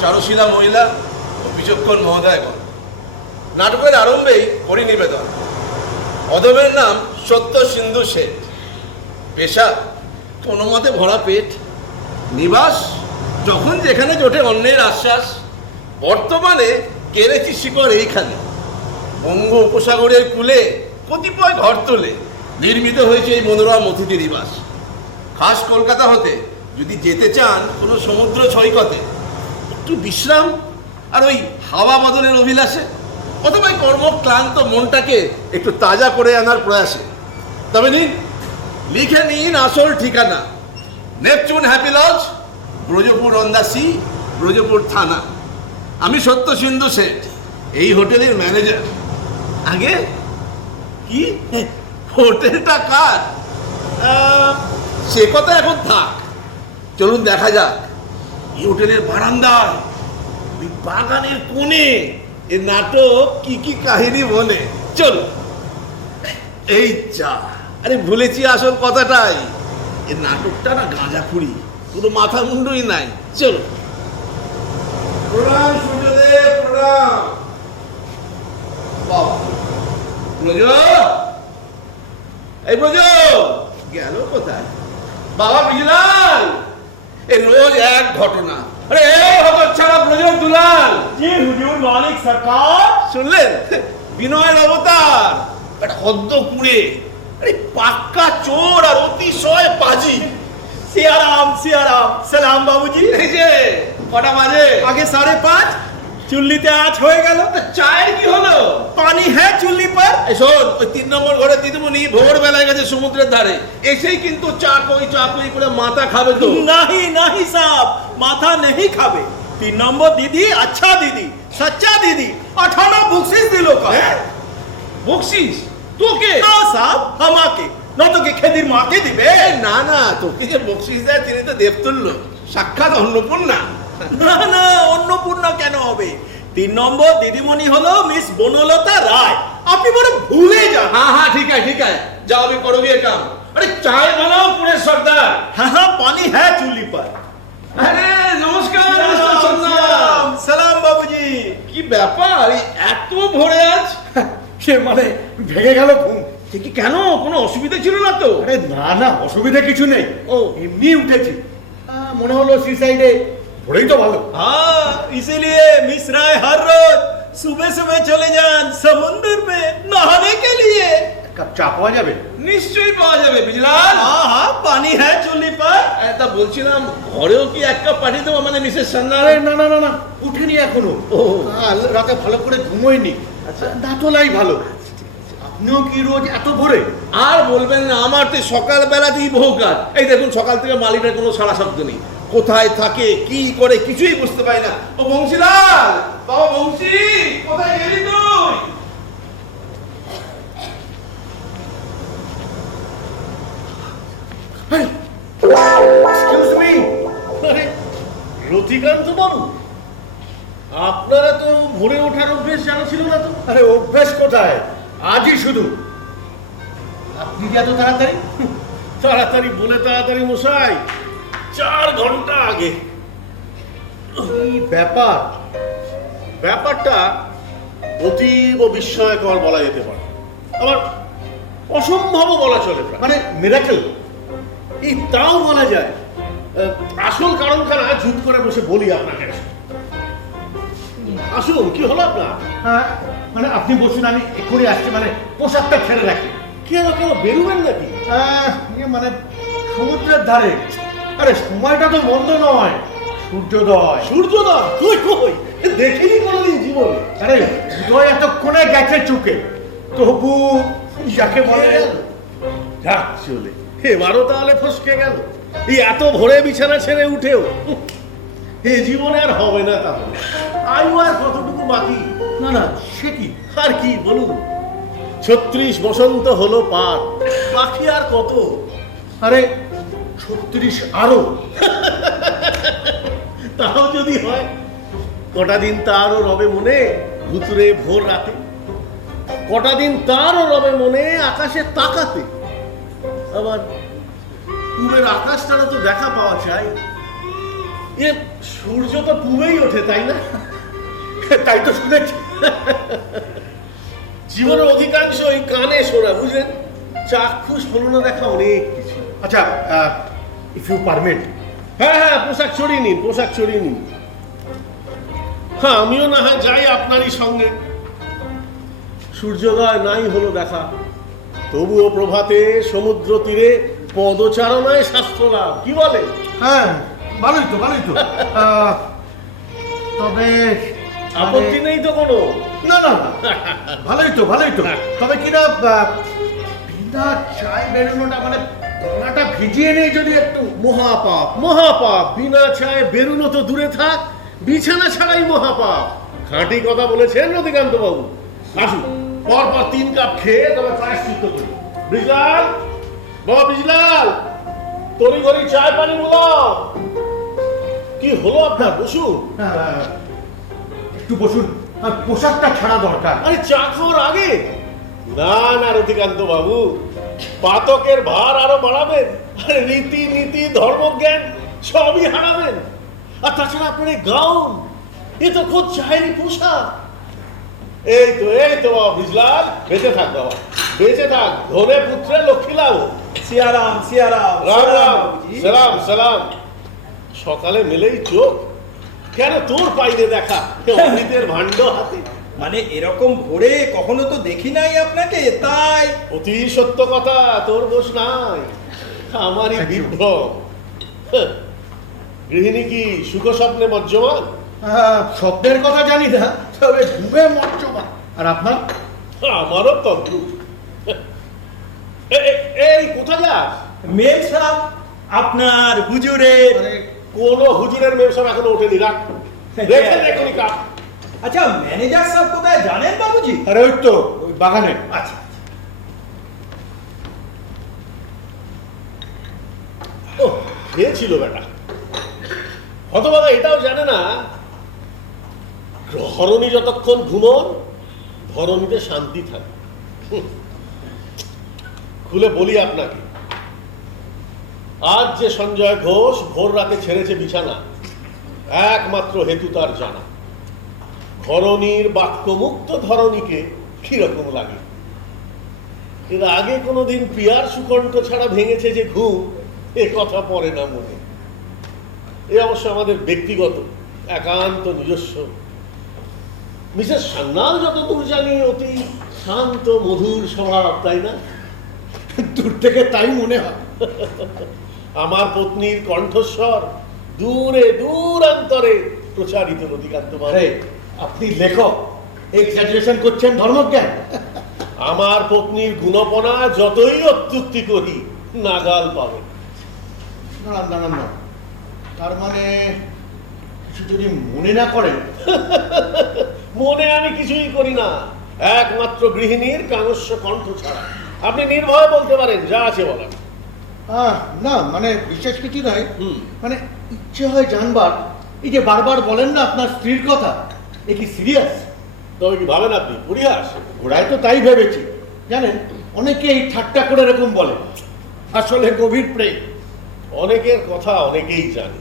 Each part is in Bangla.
চারুশীলা মহিলা ও বিচক্ষণ মহোদয়গণ, নাটকের আরম্ভেই করি নিবেদন। অধমের নাম সত্য সিন্ধু শেঠ, পেশা কোনো মতে ভরা পেট, নিবাস যখন যেখানে জোটে অন্যের আশ্বাস। বর্তমানে কেড়েছি শিকড় এইখানে, বঙ্গ উপসাগরের কূলে কতিপয় ঘর তোলে নির্মিত হয়েছে এই মনোরম অতিথি নিবাস। খাস কলকাতা হতে যদি যেতে চান কোনো সমুদ্র সৈকতে, একটু বিশ্রাম আর ওই হাওয়া বদলের অভিলাষে, অথবা কর্মক্লান্ত মনটাকে একটু তাজা করে আনার প্রয়াসে, তবে নিন, লিখে নিন আসল ঠিকানা, Neptune Happy Lodge, Brajpur on the sea, Brajpur থানা। আমি সত্য সিন্ধু শেঠ, এই হোটেলের ম্যানেজার। আগে কি হোটেলটা কার সে কথা এখন থাক, চলুন দেখা যাক এই হোটেলের বারান্দায় ওই বাগানের কোণে এ নাটক কি কি কাহিনী বলে। চলো। এই চা, আরে ভুলেছি আসল কথাটাই, এ নাটকটা না গাঁজাখুরি, পুরো মাথা মুন্ডুই নাই। চলো। প্রণাম সূর্যদেব, প্রণাম। বাবা ব্রজ, এই ব্রজ গেল কোথায়? বাবা বিজলাল, এ রোজ এক ঘটনা। আরে হতচ্ছাড়া ব্রজের দুলাল। জি হুজুর মালিক সরকার। শুনলেন? বিনয়ের অবতার, একটা হদ্দ কুড়ে, আরে পাক্কা চোর আর অতিশয় পাজি। সিয়ারাম সিয়ারাম, সালাম বাবুজি। এই যে কটা বাজে? আগে 5:30। চুল্লিতে আঁচ হয়ে গেল। চায়ের কি হলো? পানি হ্যাঁ চুল্লি পর। এই শোন, ওই 3 নম্বর ঘরে দিদিমণি ভোর বেলায় গেছে সমুদ্রের ধারে, এসেই কিন্তু চাকই করে মাথা খাবে তো। नहीं नहीं साहब, माथा नहीं खावे। 3 नंबर दीदी अच्छा दीदी, सच्चा दीदी, 18 बख्शीश दिलो का। বকশিস তোকে? ना साहब, हमाके न तो के खेदिर माके दिबे। না না, তোকে যে বকশিস দেয় তিনি তো দেবতুল্য, সাক্ষাৎ অন্নপূর্ণা। না না, অন্নপূর্ণা কেন হবে? 3 নম্বর দিদিমণি হলো মিস বনলতা রায়। আপনি বড় ভুলে যান। হ্যাঁ হ্যাঁ, ঠিক আছে ঠিক আছে, যাও আমি করবি এ কাম। আরে চায় বানাও পুরে সর্দার। हाँ हाँ, पानी है चूल्ही पर। আরে নমস্কার মিস্টার सलाम সন্ন্যাস। सलाम बाबूजी। কি ব্যাপার এত ভোরে আজ? সে মানে ভেঙে গেল ঘুম। ঠিকই, কেন কোনো অসুবিধা ছিল না তো? আরে না না, অসুবিধা কিছু নেই, ও এমনি উঠেছি। মনে হলো সি সাইডে ভোরেই তো ভালো। हाँ, इसीलिए मिस राय हर रोज सुबह सुबह चले जान समुद्र में नहाने के लिए। এক কাপ চা পাওয়া যাবে? নিশ্চয়ই পাওয়া যাবে বিজলাল। हाँ हाँ, पानी है चूल्ही पर। তা বলছিলাম, ঘরেও কি এক কাপ পাঠিয়ে দেবো আমাদের মিসেস আরে সন্ন্যাস? না না না না, উঠিনি এখনো। ও। কাল রাতে ভালো করে ঘুমোইনি। আচ্ছা। দাঁতলাই ভালো। আপনিও কি রোজ এত ভোরে? আর বলবেন না, আমার তো সকালবেলাতেই বহু কাজ। এই দেখুন, সকাল থেকে মালিকের কোনো সারা শব্দ নেই, কোথায় থাকে কি করে কিছুই বুঝতে পারি না। ও বংশীলাল, বাবা বংশী, কোথায় গেলি তুই? Excuse me. আরে রতিকান্ত বাবু, আপনারা তো ভোরে ওঠার অভ্যেস জানা ছিল না তো? আরে অভ্যেস কোথায়, আজই শুধু। আপনি কি এত তাড়াতাড়ি? তাড়াতাড়ি বলে তাড়াতাড়ি মশাই, 4 ঘন্টা আগে। এই ব্যাপার। ব্যাপারটা অতীব বিস্ময়কর বলা যেতে পারে, আবার অসম্ভবও বলা চলে প্রায়। মানে মিরাকেল। এই তাও বলা যায়। আসল কারণখানা ঝুট করে বসে বলি আপনাকে। আসুন, কি হলো আপনার? হ্যাঁ, মানে আপনি বসুন, আমি এক্ষুনি আসছি। মানে পোশাকটা ছেড়ে রাখি। কেন কেন বেরোবেন নাকি? মানে সমুদ্রের ধারে। আরে সময়টা তো মন্দ নয়, সূর্যোদয়। সূর্যোদয়? তুই কই দেখিনি কোনোদিন জীবনে। আরে উদয় এতক্ষণে গেছে চুকে, তবু যাকে বলে। যাক চলে, এবারও তাহলে ফসকে গেল। এই এত ভোরে বিছানা ছেড়ে উঠেও এ জীবনে আর হবে না। তাহলে আয়ু আর কতটুকু বাকি? না না, সে কি? আর কি বলুন, 36 বসন্ত হলো পার, বাকি আর কত? আরে 36 আরো। তাও যদি হয়, কটা দিন তারও রবে মনে ভুতুরে ভোর রাতে, কটা দিন তারও রবে মনে আকাশে তাকাতে। আবার পুবের আকাশটারও তো দেখা পাওয়া চাই। সূর্য তো পূবেই ওঠে, তাই না? তাই তো শুনেছি। জীবনের অধিকাংশই কানে শোনা, বুঝলেন? চাক্ষুষ হলো দেখা অনেক কিছু। আচ্ছা, ইফ ইউ পারমিট। হ্যাঁ হ্যাঁ, পোশাক ছড়িয়ে নিন, পোশাক ছড়িয়ে নিন। হ্যাঁ, আমিও না হয় যাই আপনারই সঙ্গে। সূর্যোদয় নাই হলো দেখা, তবুও প্রভাতে সমুদ্র তীরে পদচারণায় স্বাস্থ্য লাভ। কি বলে? হ্যাঁ, ভালোই তো, ভালোই তো। তবে আপত্তি নেই তো কোনো? না না না, ভালোই তো, ভালোই তো। তবে কিনা বিনা চায় বেরোনোটা, মানে গলাটা ভিজিয়ে নেই যদি একটু। মহাপাপ, মহাপাপ। বিনা চায়ে বেরুনো তো দূরে থাক, বিছানা ছাড়াই মহাপাপ। খাঁটি কথা বলেছেন রতিকান্ত বাবু। আসুন, পর পর 3 কাপ খেয়ে তবে প্রায়শ্চিত্ত করি। বিজলাল, বাবা বিজলাল, তরি ঘড়ি চায় পানি বলাও। কি হলো আপনার? বসুন। একটু বসুন, পোশাকটা ছাড়া দরকার। আরে চা খাওয়ার আগে? না না রতিকান্ত বাবু, পাতকের ভার আরো বাড়াবেন। আরে রীতি নীতি ধর্মজ্ঞান সবই হারাবেন। আর তাছাড়া আপনার এই গাউন, এ তো খোদ চায়েরই পোশাক। এই তো বাবা বিজলাল, বেঁচে থাক বাবা, বেঁচে থাক। ধনে পুত্রে লক্ষ্মী লাভ। সিয়ারাম সিয়ারাম। রাম রাম, সালাম সালাম। সকালে মেলেই চোখ, কেন তোর পাইলে দেখা অমৃতের ভাণ্ড হাতে। মানে এরকম ভোরে কখনো তো দেখি নাই আপনাকে, তাই। অতি সত্য কথা, তোর দোষ নাই, আমারই বিভ্রম। গৃহিণী কি সুখ স্বপ্নে মজ্জমান? স্বপ্নের কথা জানি না, তবে ঘুমে মর্চমান। আর আপনার? আমারও তদ্রু। এই কোথায় যাস? মেম সাহেব, আপনার হুজুরের। কোন হুজুরের মেয়ে সব এখনো ওঠেনি, রাখ রেখে দেখুনি কাপ। আচ্ছা, ম্যানেজার সাহেব কোথায় জানেন বাবুজি? আরে ওই তো ওই বাগানে। আচ্ছা। ও খেয়েছিল বেটা, হতভাগা এটাও জানে না ধরণী যতক্ষণ ঘুমোন ধরণীতে শান্তি থাকে। খুলে বলি আপনাকে, আজ যে সঞ্জয় ঘোষ ভোর রাতে ছেড়েছে বিছানা, একমাত্র হেতু তার জানা। ধরণীর বাক্যমুক্ত ধরণীকে কিরকম লাগে। এর আগে কোনোদিন পিয়ার সুকণ্ঠ ছাড়া ভেঙেছে যে ঘুম, এ কথা পড়ে না মনে। এ অবশ্য আমাদের ব্যক্তিগত একান্ত নিজস্ব। মিসেস সান্যাল যতদূর জানি অতি শান্ত মধুর স্বভাব, তাই না? দূর থেকে তাই মনে হয়। আমার পত্নীর কণ্ঠস্বর দূরে দূরান্তরে প্রচারিত। রতিকান্ত বাবু, আপনি লেখক, এক্সাজারেশন করছেন ধর্মজ্ঞান। আমার পত্নীর গুণপনা যতই অত্যুক্তি করি নাগাল পাবে। না না না না, তার মানে কিছু যদি মনে না করেন। মনে আমি কিছুই করি না, একমাত্র গৃহিণীর কানস্য কণ্ঠ ছাড়া। আপনি নির্ভয় বলতে পারেন, যা আছে বলার। না মানে বিশেষ কিছু নয়, মানে ইচ্ছে হয় জানবার, এই যে বারবার বলেন না আপনার স্ত্রীর কথা, এ কি সিরিয়াস? তবে কি ভাবেন আপনি পরিহাস? ঘোড়ায় তো তাই ভেবেছি। জানেন, অনেকেই ঠাট্টা করে এরকম বলে, আসলে গভীর প্রেম। অনেকের কথা অনেকেই জানে,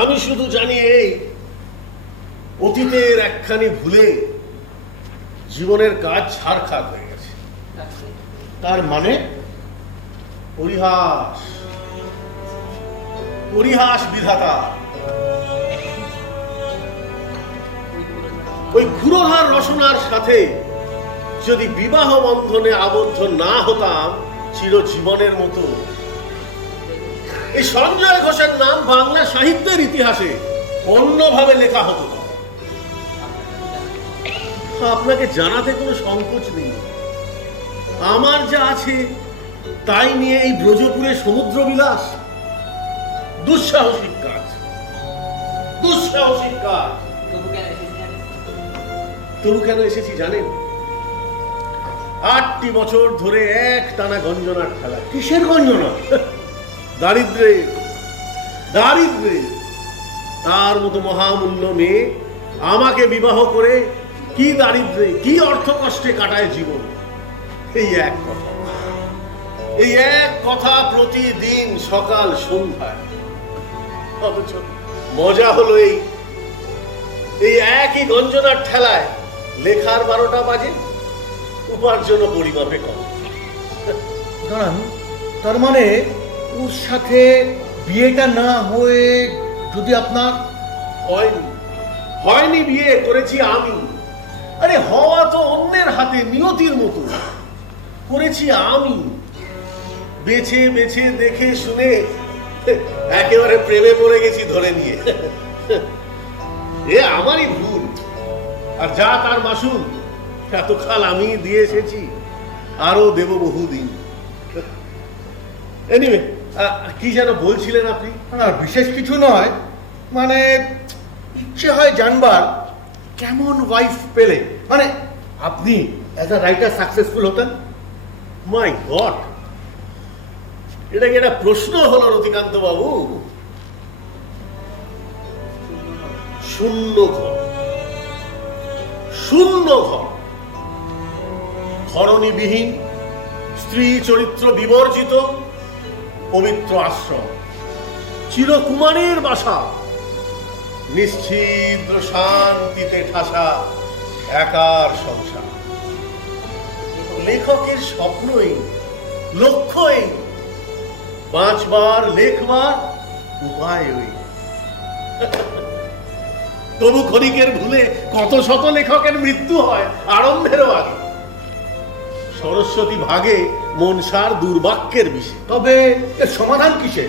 আমি শুধু জানি এই অতীতের একখানি ভুলে জীবনের কাজ ছাড়খাড় হয়ে গেছে। তার মানে? পরিহাস, পরিহাস বিধাতা। ওই ক্ষুরহার রসনার সাথে যদি বিবাহ বন্ধনে আবদ্ধ না হতাম চিরজীবনের মতো, এই সঞ্জয় ঘোষের নাম বাংলা সাহিত্যের ইতিহাসে অন্যভাবে লেখা হতো। আপনাকে জানাতে কোনো সংকোচ নেই, আমার যা আছে তাই নিয়ে এই ব্রজপুরে সমুদ্র বিলাস দুঃসাহসিক কাজ, দুঃসাহসিক কাজ। তবু কেন এসেছি জানেন? 8টি বছর ধরে এক টানা গঞ্জনার খেলা। কিসের গঞ্জনা? দারিদ্রে, দারিদ্রে। তার মতো মহামূল্য মেয়ে আমাকে বিবাহ করে কি দারিদ্রে, কি অর্থ কষ্টে কাটায় জীবন। এই এক কথা, এই এক কথা প্রতিদিন সকাল সন্ধ্যায়। অথচ মজা হলো এই এই একই গঞ্জনার ঠেলায় লেখার 12টা বাজে, উপার্জনও পরিমাপে কম। দাঁড়ান, তার মানে ওর সাথে বিয়েটা না হয়ে যদি আপনার হয়নি, হয়নি, বিয়ে করেছি আমি। আরে হওয়া তো অন্যের হাতে, নিয়তির মতো। করেছি আমি, বেছে বেছে দেখে শুনে একেবারে প্রেমে পড়ে গেছি ধরে নিয়ে। এ আমারই ভুল। আর যা তার মাসুল এতকাল আমি দিয়ে এসেছি, আরো দেব বহুদিন। এনিওয়ে, কি যেন বলছিলেন আপনি? না, বিশেষ কিছু নয়, মানে ইচ্ছে হয় জানবার কেমন ওয়াইফ পেলে মানে আপনি অ্যাজ আ রাইটার সাকসেসফুল হতেন। মাই গড, এটা কি একটা প্রশ্ন হলো রতিকান্ত বাবু? শূন্য ঘর, শূন্য ঘর, ধরণীবিহীন, স্ত্রী চরিত্র বিবর্জিত পবিত্র আশ্রম, চিরকুমারের বাসা, নিশ্চিদ্র শান্তিতে ঠাসা একার সংসার। লেখকের স্বপ্নই, লক্ষ্যই বাঁচবার, লেখবার উপায় ওই। তবু ক্ষণিকের ভুলে কত শত লেখকের মৃত্যু হয় আরম্ভেরও আগে। সরস্বতী ভাগে মনসার দুর্বাক্যের বিষে। তবে এর সমাধান কিসে?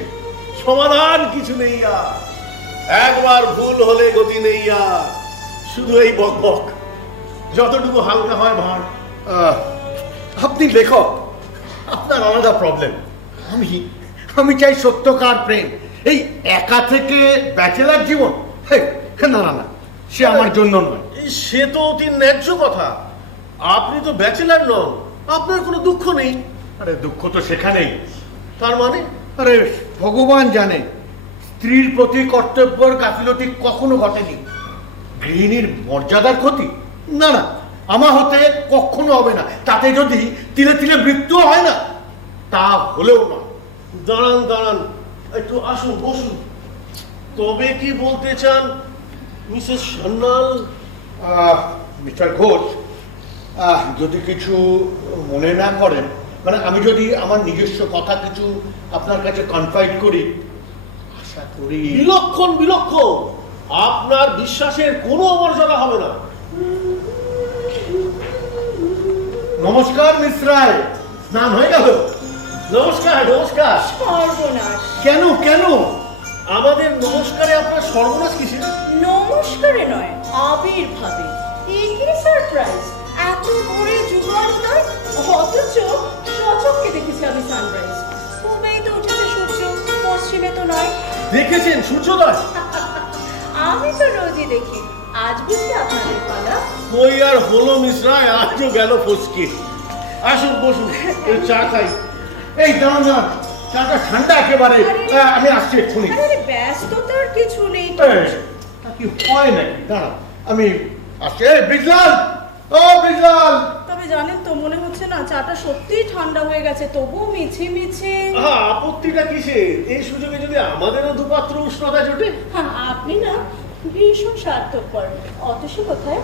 সমাধান কিছু নেই আর, একবার ভুল হলে গতি নেই আর, শুধু এই বকবক, যতটুকু হালকা হয় ভার। আপনি লেখক, আপনার আলাদা প্রবলেম। আমি চাই সত্যকার প্রেম। এই একা থেকে ব্যাচেলার জীবন, না না না, সে আমার জন্য নয়। সে তো অতি ন্যায্য কথা। আপনি তো ব্যাচেলার নন, আপনার কোনো দুঃখ নেই। আরে দুঃখ তো সেখানেই। তার মানে? আরে ভগবান জানে, স্ত্রীর প্রতি কর্তব্যের গাফিলতি কখনো ঘটেনি। গৃহিণীর মর্যাদার ক্ষতি না না, আমার হতে কখনো হবে না। তাতে যদি তিলে তিলে মৃত্যু হয় না, তা হলেও না। দাঁড়ান দাঁড়ান, একটু আসুন, বসুন। তবে কি বলতে চান মিসেস সান্যাল? মিস্টার ঘোষ, যদি কিছু মনে না করেন, মানে আমি যদি আমার নিজস্ব কথা কিছু আপনার কাছে কনফাইড করি, আশা করি। বিলক্ষণ, বিলক্ষণ। আপনার বিশ্বাসের কোনো অমর্যাদা হবে না। নমস্কার মিস রায়, স্নান হয়ে গেল? নমস্কার, নমস্কার। সর্বনাশ। কেন কেন? আমাদের নমস্কারে আপনার সর্বনাশ কিসের? নমস্কারে নয়, আবির্ভাবে। এই কি সারপ্রাইজ! এত ভোরে যুগল নয়, অথচ সচক্ষে দেখেছি আমি সানরাইজ। পূবেই তো উঠেছে সূর্য, পশ্চিমে তো নয়। দেখেছেন সূর্যোদয়? আমি তো রোজই দেখি, আজ বুঝি আপনাদের পালা। ওই আর হলো মিস রায়, আজও গেল ফসকে। আসুন, বসুন, একটু চা খাই। এই দাঁড়ান দাঁড়ান, চাটা ঠান্ডা একেবারে। আমি আসছি এক্ষুনি। আরে ব্যস্ততার কিছু নেই। তা কি হয় নাকি? দাঁড়ান, আমি আসছি। এই বিজলাল, ও বিজলাল। তবে জানেন তো, মনে হচ্ছে না চাটা সত্যিই ঠান্ডা হয়ে গেছে, তবুও মিছে মিছে। আপত্তিটা কিসের? এই সুযোগে যদি আমাদেরও দুপাত্র উষ্ণতা জোটে। আপনি না ভীষণ স্বার্থপর। অতসী কোথায়?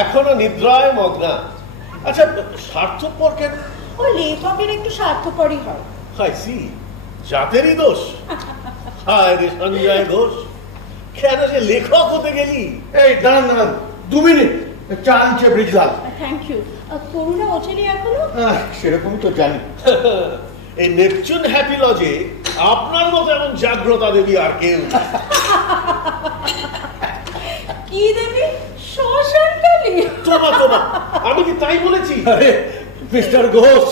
এখনো নিদ্রায় মগ্না। আচ্ছা, স্বার্থপর কেন? ও লেখকের একটু স্বার্থপরই হয়। হাই সি, জাতেরই দোষ। হায় রে সঞ্জয় ঘোষ, কেন যে লেখক হতে গেলি? এই দাঁড়ান দাঁড়ান, 2 মিনিট। চা আনছে ব্রিজলাল। Thank you. করুণা ওঠেনি এখনো? সেরকমই তো জানি। এই নেপচুন হ্যাপি লজে আপনার মতো এমন জাগ্রতা দেবী আর কেউ। কি দেবী? শ্মশানকালী? তোমা তোমা, আমি কি তাই বলেছি? আরে মিস্টার ঘোষ,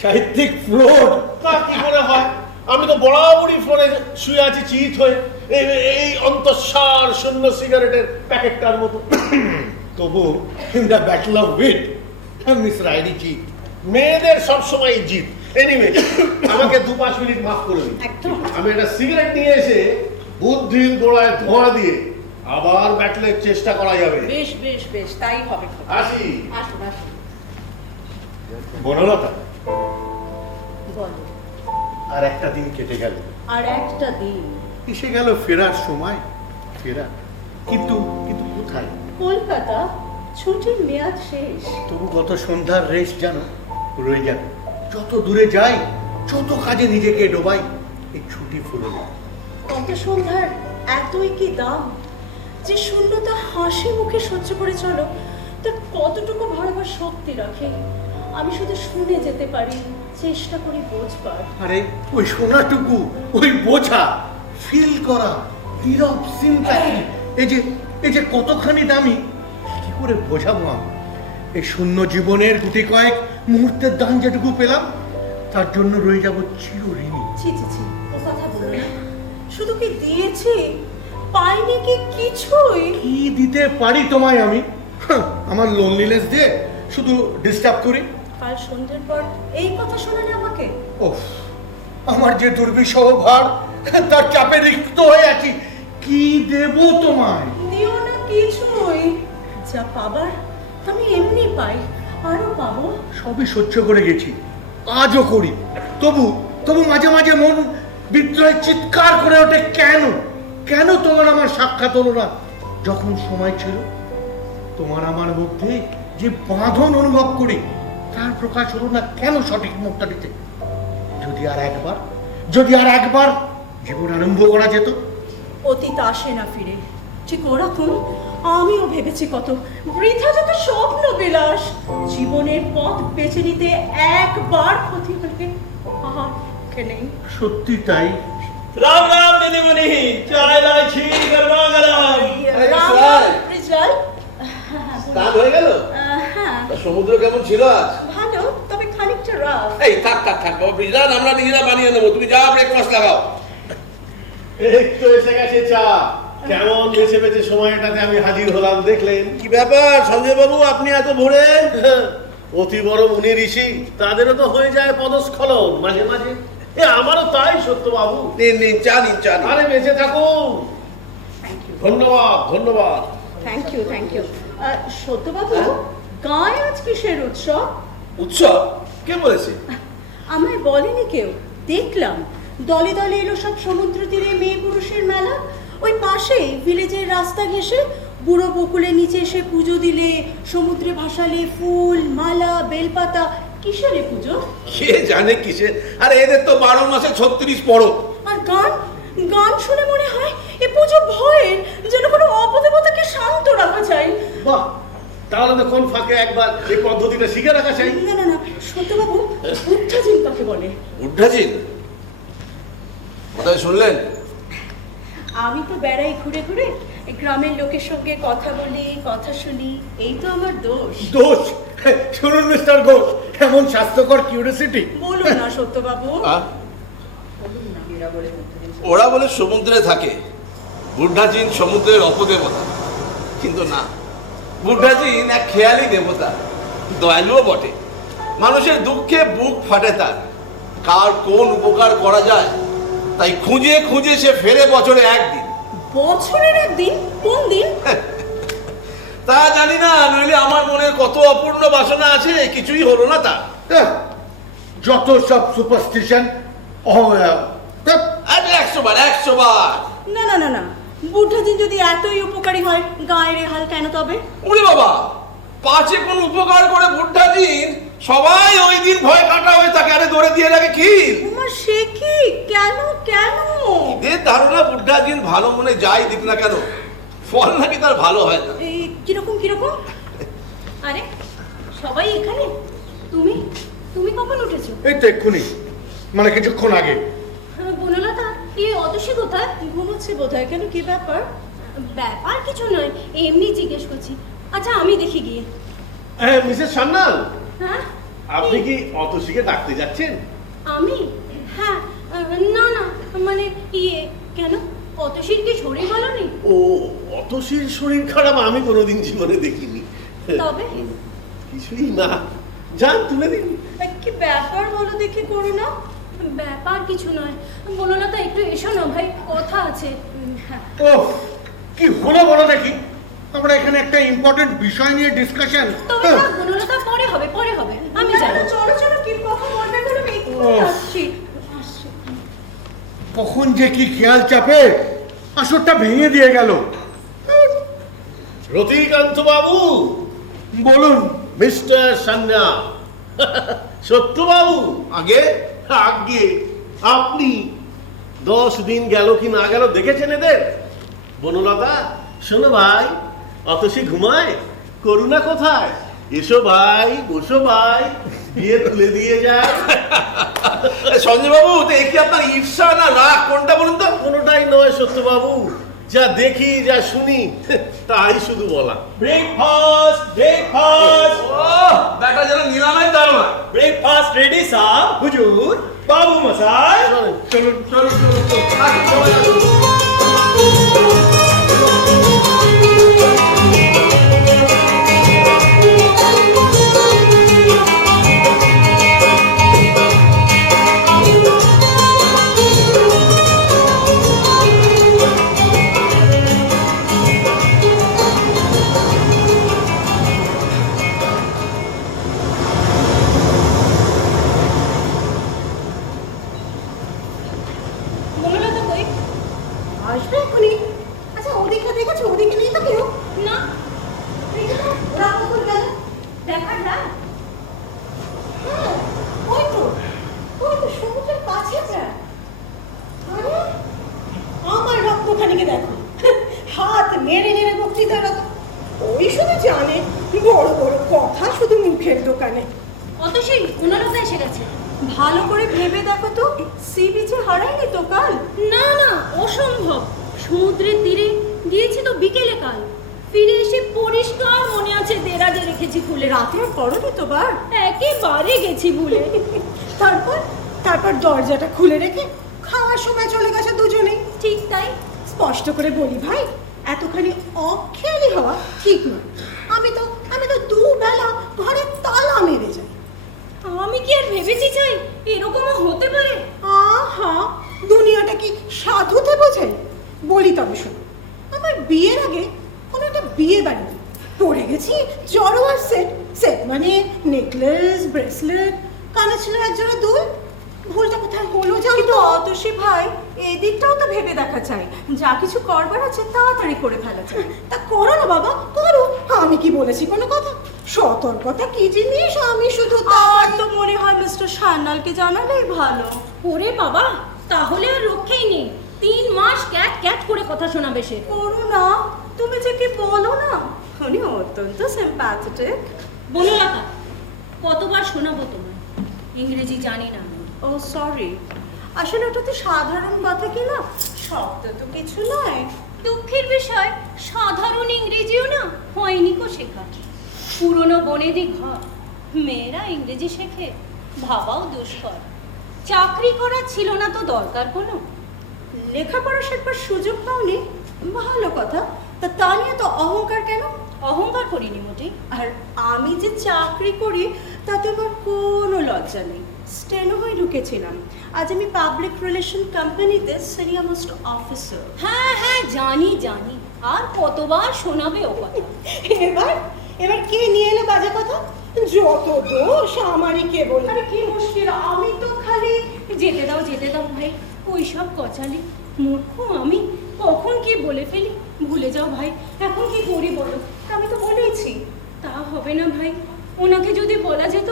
সাহিত্যিক ফ্লোট। তা কি করে হয়? আমি তো বরাবরই ফ্লোরে শুয়ে আছি চিত হয়ে, এই অন্তঃসার শূন্য সিগারেটের প্যাকেটটার মতো। তবু in the battle of wit Miss রায়রি জি। মেয়েদের সবসময় জিত। এনিওয়ে, আমাকে 2-5 মিনিট মাফ করে দিন। একদম। আমি একটা সিগারেট নিয়ে এসে বুদ্ধির গোড়ায় ধোঁয়া দিয়ে আবার ব্যাটলের চেষ্টা করা যাবে। বেশ বেশ বেশ, তাই হবে। আসি। আসুন আসুন। বনলতা, বলো। আর একটা দিন কেটে গেল। আর একটা দিন? এসে গেল ফেরার সময়, ফেরা কিন্তু কিন্তু কোথায়? কলকাতা, ছুটির মেয়াদ শেষ। তবু গত সন্ধ্যার রেস জানো রয়ে যাবে। যত দূরে যাই, যত কাজে নিজেকে ডোবাই, এই ছুটি ফুরো না। কত সন্ধ্যার এতই কি দাম যে শূন্যতা হাসি মুখে সহ্য করে চলো, তার কতটুকু ভরবার শক্তি রাখে আমি শুধু শুনে যেতে পারি, চেষ্টা করি বোঝবার। আরে ওই শোনাটুকু, ওই বোঝা, ফিল করা, নীরব সিম্প্যাথি, এই যে কতখানি দামি, কি করে বোঝাবো আমি? এই শূন্য জীবনের গুটি কয়েক মুহূর্তের দান যেটুকু পেলাম, তার জন্য রয়ে যাব চিরঋণী। ছি ছি ছি, ও কথা বলো না। শুধু কি দিয়েছি, পাইনি কি কিছুই? কি দিতে পারি তোমায় আমি? আমার লোনলিনেস দিয়ে শুধু ডিস্টার্ব করি। কাল সন্ধ্যের পর এই কথা শোনালে আমাকে? ওহ, আমার যে দুর্বিষহ ভার, তার চাপে রিক্ত হয়ে আছি। কি দেব তোমায়? দিও না কিছুই, যা পাবার আমি এমনি পাই, আরো পাবো। সবই সহ্য করে গেছি, আজও করি। তবু মাঝে মাঝে মন বিদ্রোহে চিৎকার করে ওঠে, কেন কেন তোমার আমার সাক্ষাৎ হলো না যখন সময় ছিল? তোমার আমার মধ্যে যে বাঁধন অনুভব করি, তার প্রকাশ হলো না কেন সঠিক মুহূর্তটিতে? যদি আর একবার জীবন আরম্ভ করা যেত। অতীত আসে না ফিরে, ঠিক ওরকম আমিও ভেবেছি কত, বৃথা যত স্বপ্ন বিলাস। জীবনের পথ বেছে নিতে একবার ক্ষতি হলে আর কে নেই। সত্যি তাই। রাম রাম দিদিমণি, চায় লাইছি গরমা গরম। রিজাল, স্নান হয়ে গেল? হ্যাঁ তা সমুদ্র কেমন ছিল আজ? ভালো, তবে খানিকটা রাফ। এই থাক বাবা ব্রিজান, আমরা নিজেরা বানিয়ে নেবো, তুমি যাও ব্রেকফাস্ট লাগাও। এই তো এসে গেছে চা। কেমন বেছে বেছে সময়টাতে আমি হাজির হলাম দেখলেন? কি ব্যাপার সঞ্জয় বাবু, আপনি এত ভোরে? অতি বড় মুনি ঋষি, তাদেরও তো হয়ে যায় পদস্খলন মাঝে মাঝে। আমারও তাই সত্য বাবু। নিন চা নিন। আরে বেঁচে থাকুন। ধন্যবাদ। Thank you. সত্যবাবু, গায়ে আজ কিসের উৎসব? উৎসব? কে বলেছে? আমায় বলেনি কেউ, দেখলাম দলে দলে এলো সব সমুদ্র তীরে মেয়ে পুরুষের মেলা। ওই পাশেই ভিলেজের রাস্তা ঘেঁষে বুড়ো বকুলের নিচে এসে পুজো দিলে, সমুদ্রে ভাসালে ফুল মালা বেলপাতা। কিসের এ পুজো? কে জানে কিসের? আরে এদের তো 12 মাসে 36 পরব। আর গান শুনে মনে হয় এ পুজো ভয়ের, যেন কোনো অপদেবতাকে শান্ত রাখা চাই। বাহ, তাহলে তো কোন ফাঁকে একবার এই পদ্ধতিটা শিখে রাখা চাই। না সত্যবাবু, বুদ্ধাজিন কাকে বলে? বুদ্ধাজিন? কোথায় শুনলেন? আমি তো বেড়াই ঘুরে ঘুরে, গ্রামের লোকের সঙ্গে কথা বলি, কথা শুনি, এই তো আমার দোষ। দোষ? শুনুন মিস্টার ঘোষ, এমন স্বাস্থ্যকর কিউরিওসিটি। বলুন না সত্যবাবু। বলুন না। ওরা বলে সমুদ্রে থাকে, বুদ্ধাজিন সমুদ্রের অপদেবতা। কিন্তু না, বুদ্ধাজিন এক খেয়ালি দেবতা, দয়ালুও বটে। মানুষের দুঃখে বুক ফাটে তার। কার কোন উপকার করা যায় তাই খুঁজে খুঁজে সে ফেরে বছরে একদিন। বছরের একদিন? কোন দিন? তা জানি না, নইলে আমার মনের কত অপূর্ণ বাসনা আছে, কিছুই হলো না তা। যত সব সুপারস্টিশন। 100 বার। না, বুদ্ধাজিন যদি এতই উপকারী হয়, গায়ের এ হাল কেন তবে? ওরে বাবা, পাঁচে কোন উপকার করে বুদ্ধাজিন, সবাই ওই দিন ভয় কাটা হয়ে থাকে। আরে দৌড়ে দিয়ে লাগে খিল। সে কি? কেন? এদের ধারণা বুদ্ধাজিন ভালো মনে যাই দিক না কেন, ফল নাকি তার ভালো হয় না। এই কিরকম? আরে সবাই এখানে, তুমি কখন উঠেছো? এই তো এক্ষুনি, মানে কিছুক্ষণ আগে। বনলতা, এই অতসী কোথায়? ঘুমোচ্ছে বোধহয়। কেন, কি ব্যাপার? ব্যাপার কিছু নয়, এমনি জিজ্ঞেস করছি। আচ্ছা আমি দেখি গিয়ে। মিসেস সান্যাল, হ্যাঁ, আপনি কি অতসীকে ডাকতে যাচ্ছেন? আমি? হ্যাঁ, না মানে কেন, অতসীর কি শরীর ভালো নেই? ও, অতসীর শরীর খারাপ আমি কোনোদিন জীবনে দেখিনি। তবে কিছুই না, যান তুলে দিন। কি ব্যাপার বলো দেখি, করো না। ব্যাপার কিছু নয়, বনলতা একটু এসো না ভাই, কথা আছে। হ্যাঁ। ওহ, কি হলো বলো দেখি। আমরা এখানে একটা ইম্পর্টেন্ট বিষয় নিয়ে ডিসকাশন। তবে থাক বনলতা, পরে হবে। আমি যাই। চলো কি কথা বলবে বলো, আমি এক্ষুনি আসছি। কখন যে কি খেয়াল চাপে আসরটা ভেঙে দিয়ে গেল। রতিকান্ত বাবু, বলুন। মিস্টার সান্যা, সত্যবাবু, আগে আগে আপনি 10 দিন গেল কি না গেল দেখেছেন এদের? বনলতা, শোনো ভাই, অত সে ঘুমায়, করুণা কোথায়? এসো ভাই, বসো ভাই, বিয়ে তুলে দিয়ে যায়। সঞ্জয় বাবু, তো এ কি আপনার ঈর্ষা না রাগ, কোনটা বলুন তো? কোনোটাই নয় সত্যবাবু, যা দেখি যা শুনি তাই শুধু বলা। ব্রেকফাস্ট ব্রেকফাস্ট ও ব্যাটা যেন নিলামের দারোয়া। ব্রেকফাস্ট রেডি সাহ হুজুর, বাবু মশাই চলুন চলুন চলুন চলুন, আসুন সবাই আসুন। বনলতা কই? আসবে এখনই। আচ্ছা ওদিকে দেখেছো? ওদিকে নেই তো কেউ? না। দেখে তো ওরা কখন গেল? দেখার না? হ্যাঁ, ওই তো সমুদ্রের কাছে প্রায়। আরে, আমার রক্তখানিকে দেখো, হাত নেড়ে নেড়ে বক্তৃতা রাখো। ওই শুধু জানে বড় বড় কথা, শুধু মুখের দোকানে। অত সেই বনলতা এসে গেছে। ভালো করে ভেবে দেখো তো, সি বিচে হারায়নি তো কাল? না না, অসম্ভব। সমুদ্রের তীরে গিয়েছি তো বিকেলে কাল। ফিরে এসে পরিষ্কার মনে আছে দেরাজে রেখেছি খুলে। রাতের পরনে তো বার। একেবারে গেছি ভুলে। তারপর দরজাটা খুলে রেখে খাওয়ার সময় চলে গেছে দুজনেই। ঠিক তাই। স্পষ্ট করে বলি ভাই, এতখানি অখেয়ালি হওয়া ঠিক নয়। আমি তো দুবেলা ঘরে তালা মেরে যাই। আমি কি আর ভেবেছি চাই এরকমও হতে পারে? আহা, দুনিয়াটা কি সাধুতে বোঝাই? বলি তবে শোনো, আমার বিয়ের আগে কোনো একটা বিয়ে বাড়ি পড়ে গেছি জড়োয়ার সেট মানে নেকলেস, ব্রেসলেট, কানে ছিল একজোড়া দুল। ভুলটা কোথায় হলো জানি তো। অতসী ভাই, এই দিকটাও তো ভেবে দেখা চাই। যা কিছু করবার আছে তাড়াতাড়ি করে ফেলা চাই। তা করো না বাবা, করো। আমি কি বলেছি কোনো কথা? সতর্কতা কি জিনিস আমি শুধু তার তো মনে হয় মিস্টার সান্যালকে জানালেই ভালো। ওরে বাবা, তাহলে আর রক্ষেই নেই। 3 মাস ক্যাট ক্যাট করে কথা শোনাবে সে। করো না, তুমি যে কি বলো না, উনি অত্যন্ত সিম্প্যাথেটিক। বনলতা, কতবার শোনাবো তোমায়? ইংরেজি জানি না আমি। ও সরি, আসলে ওটা তো সাধারণ কথা কি না, শব্দ তো কিছু নয়। দুঃখের বিষয়, সাধারণ ইংরেজিও না হয়নি কো শেখা। পুরনো বনেদি ঘর, মেয়েরা ইংরেজি শেখে ভাবাও দুষ্কর। চাকরি করা ছিল না তো দরকার কোনো। লেখাপড়া শেখবার সুযোগ পাওনি, ভালো কথা। তা নিয়ে তো অহংকার কেন? অহংকার করিনি মোটেই। আর আমি যে চাকরি করি তাতে আমার কোনো লজ্জা নেই। স্টেনো হয়ে ঢুকেছিলাম, আজ আমি পাবলিক রিলেশন কোম্পানিতে সিনিয়র মোস্ট অফিসার। হ্যাঁ হ্যাঁ, জানি জানি। আর কতবার শোনাবে ও কথা? এবার কে নিয়ে এলো বাজে কথা? যত দোষ আমারই কেবল। আরে কি মুশকিল, আমি তো খালি যেতে দাও ভাই, ওই সব কচালি। মূর্খ আমি, কখন কি বলে ফেলি। ভুলে যাও ভাই, এখন কি করি বলো? আমি তো বলেইছি। তা হবে না ভাই, ওনাকে যদি বলা যেত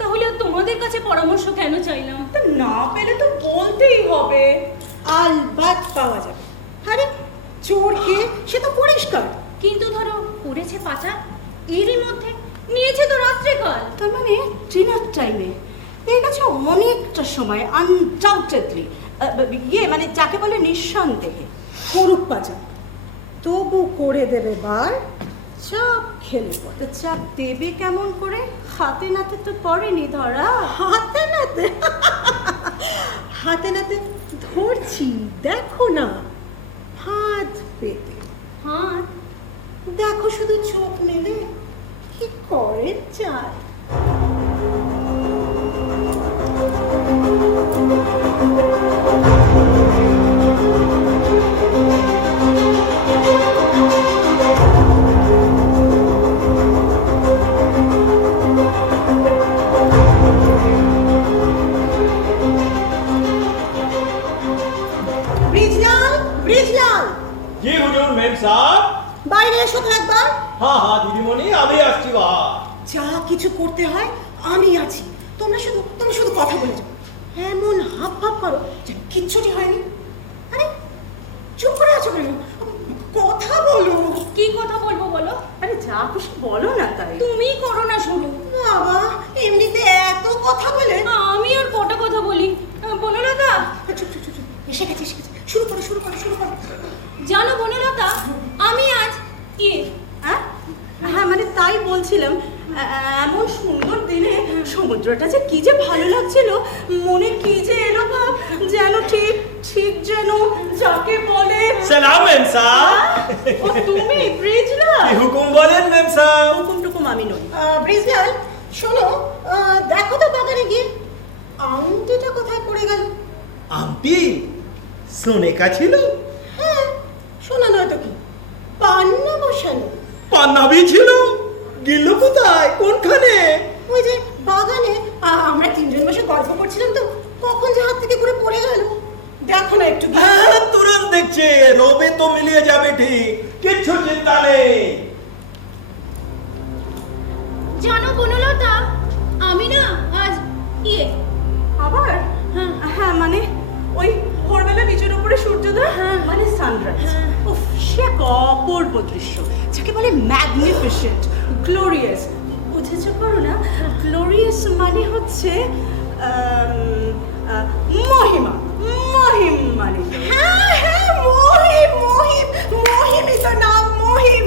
তাহলে আর তোমাদের কাছে পরামর্শ কেন চাইলাম? তা না পেলে তো বলতেই হবে। আলবাত পাওয়া যাবে। আরে চোর কে সে তো পরিষ্কার। কিন্তু ধরো করেছে পাচার, এরই মধ্যে নিয়েছে তো রাত্রেকাল। তার মানে ডিনার টাইমে পেয়ে গেছে অনেকটা সময়, আনডাউটেডলি। মানে যাকে বলে নিঃসন্দেহে করুক পাচার, তবু করে দেবে বার। চাপ খেলে পথে চাপ দেবে কেমন করে? হাতে নাতে তো পড়েনি ধরা। হাতে নাতে ধরছি, দেখো না হাত পেতে। হাত দেখো শুধু চোখ মেলে কি করে চায়। কিছু করতে হয় আমি আছি। তোমরা শুধু কথা বলে যাও, এমন হাব ভাব করো যে কিচ্ছুটি হয়নি। আরে চুপ করে আছো কেন? কথা বলো। কি কথা বলবো বলো? আরে যা খুশি বলো না। তাই তুমি করো না শুরু। বাবা এমনিতে এত কথা বলে। আমি আর কটা কথা বলি, বনলতা। চুপ চুপ চুপ চুপ। এসে গেছে। শুরু করো। জানো বনলতা, আমি আজ হ্যাঁ মানে তাই বলছিলাম, এমন সুন্দর দিনে সমুদ্রটা যে কি যে ভালো লাগছিল, মনে কি যে এলো ভাব, যেন ঠিক যেন যাকে বলে। সালাম মেম সাহেব। ও তুমি ব্রিজলাল? কি হুকুম বলেন মেম সাহেব? হুকুম আমি নই। ব্রিজলাল শোনো, দেখো তো বাগানে গিয়ে আংটিটা কোথায় পড়ে গেল। আংটি সোনে কা ছিল? হ্যাঁ শোনা নয় তো কি, পান্না বসানো। পান্নাবি ছিল? গিল্লো কোথায়, কোনখানে? ওই যে বাগানে আমরা তিনজন বসে গল্প করছিলাম তো, কখন যে হাত থেকে করে পড়ে গেল। দেখো না একটু। হ্যাঁ তুরন্ত দেখছে, রোবে তো মিলিয়ে যাবে ঠিক, কিচ্ছু চিন্তা নেই। জানো বনলতা, আমি না আজ আবার? হ্যাঁ মানে ওই ভোরবেলা নিচের উপরে সূর্যোদয়, মানে সানরাইজ। উফ, সে এক অপূর্ব দৃশ্য, যাকে বলে ম্যাগনিফিসেন্ট, গ্লোরিয়াস। বুঝেছো করো না? গ্লোরিয়াস মানে হচ্ছে মহিমা। মহিম মানে মহিমই তো নাম। মহিম।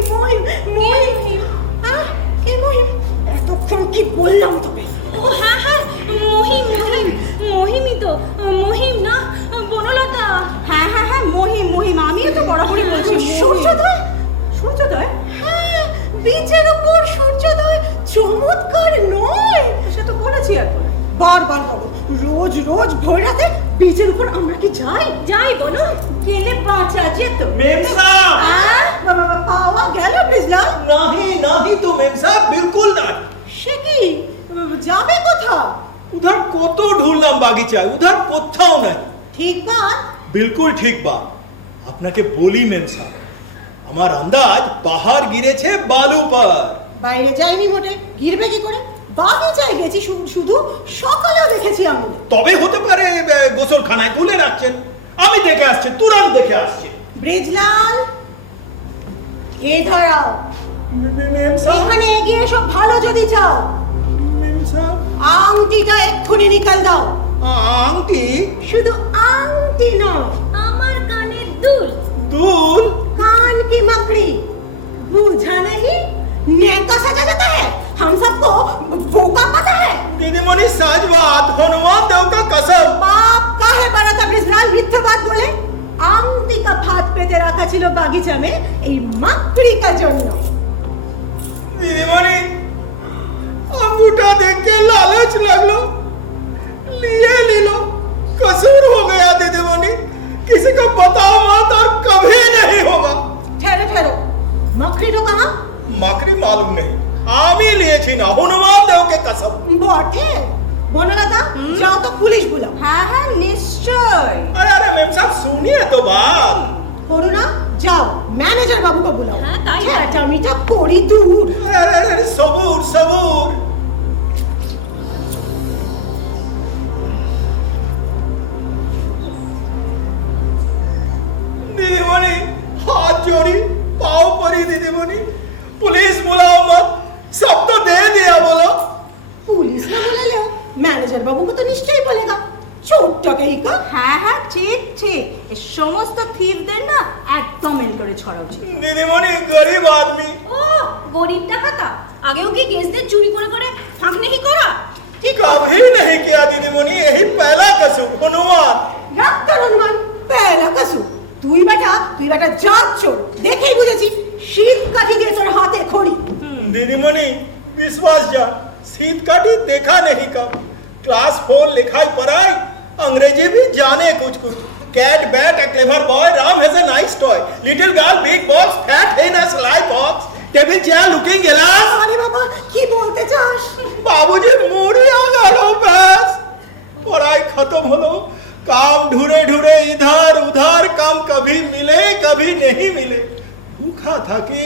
কে মহিম? এতক্ষণ কি বললাম তোকে? ও হ্যাঁ মহিমই তো। মহিম না বনলতা? হ্যাঁ মহিম। আমিও তো বরাবরই বলছি সূর্যোদয়। হ্যাঁ, বিচের উপর সূর্যোদয় চমৎকার নয়? সে তো বলেছি এখন বারবার বলো, রোজ ভোর রাতে বিচের উপর আমরা কি যাই বলো? গেলে বাঁচা যেত। মেম সাহেব পাওয়া গেল ব্রিজলাল? नहीं तो मेम साहब बिल्कुल ना। সে কি যাবে কোথা? उधर কত ঢুললাম বাগিচায়, উধার কোথাও নাই। ঠিক বাত। বিলকুল ঠিক বাত। আপনাকে বলি মেম সাহেব, আমার আন্দাজ পাহাড় গিরেছে বালু পার। বাইরে যাইনি মোটে, গিরবে কি করে? বাগিচায় গেছি শুধু, সকালেও দেখেছি আমি। তবে হতে পারে গোসলখানায় তুলে রাখছেন, আমি দেখে আসছি, তুরন্ত দেখে আসছি। ব্রিজলাল এ ধরাও, মেম সাহেব, এখানে এগিয়ে সব ভালো যদি চাও। মেম সাহেব, আংটিটা এক্ষুনি নিকাল দাও। আংটি? শুধু আংটি নয়, আমার কানের দুল। দুল? कान की मकड़ी, बूझा नहीं? नेका सजा जाता है, हम सबको बोका पता है। দিদিমণি সাজ বাত, হনুমান দেव का कसम। बाप का है बड़ा था ब्रिजलाल, मिथ्या बात बोले। आंटी का भात पेते रखा ছিল বাগিচা में এই মাকড়ি का জন্য। দিদিমণি अंगूठा देख के लालच लगलो, लिए ले लो, कसूर हो गया दीदीमणि, किसी को बताओ मत और कभी नहीं होगा। ठहरो, मकड़ी तो कहाँ? মাকড়ি मालूम नहीं, আমি লিয়েছি না, হনুমান দেवকে कसम। বটে। বনলতা যাও তো পুলিশ বুলাও। হ্যাঁ নিশ্চয়। अरे मेम साहब सुनिए तो बात। করুণা যাও ম্যানেজার বাবুকে বুলাও। হ্যাঁ, তাই। চেঁচামেচি করি দূর। अरे सबूर सबूर। दीदीमणि हाथ जोड़ी पाँव पड़ी दीदीमणि, पुलिस बुलाओ मत, सब तो दे दिया बोलो। পুলিশ না বলেলেও ম্যানেজার বাবুকে তো নিশ্চয়ই বলেগা। চোরটাকে ই কা। হ্যাঁ ঠিক। এই সমস্ত থিপদের না একদম এন করে ছড়া উচিত। दीदीमणि गरीब आदमी। ও গরিব টাকা আগেও কি গেস্টদের চুরি করে ফাঁক নেই করা? ঠিক कभी नहीं किया दीदीमणि, यही पहला कसूर। हनुमान ডাক্তার হনুমান পেলা কাসু। তুই বেটা জাত চোর, দেখেই বুঝেছি। শীত কাঠি দিয়ে তোর হাতে খড়ি। दीदीमणि विश्वास जा, शीत काठी देखा नहीं कब, क्लास 4 लिखाई पढ़ाई, अंग्रेजी भी जाने कुछ cat bat a clever boy, Ram has a nice toy, little girl big box, fat hen a sly box, table chair looking glass। আরে বাবা কি বলতে চাস? बाबूजी मुड़िया गलो बस, पढ़ाई खत्म हलो, काम ढूंढे ढूंढे इधर उधर, काम कभी मिले कभी नहीं मिले, भूखा था कि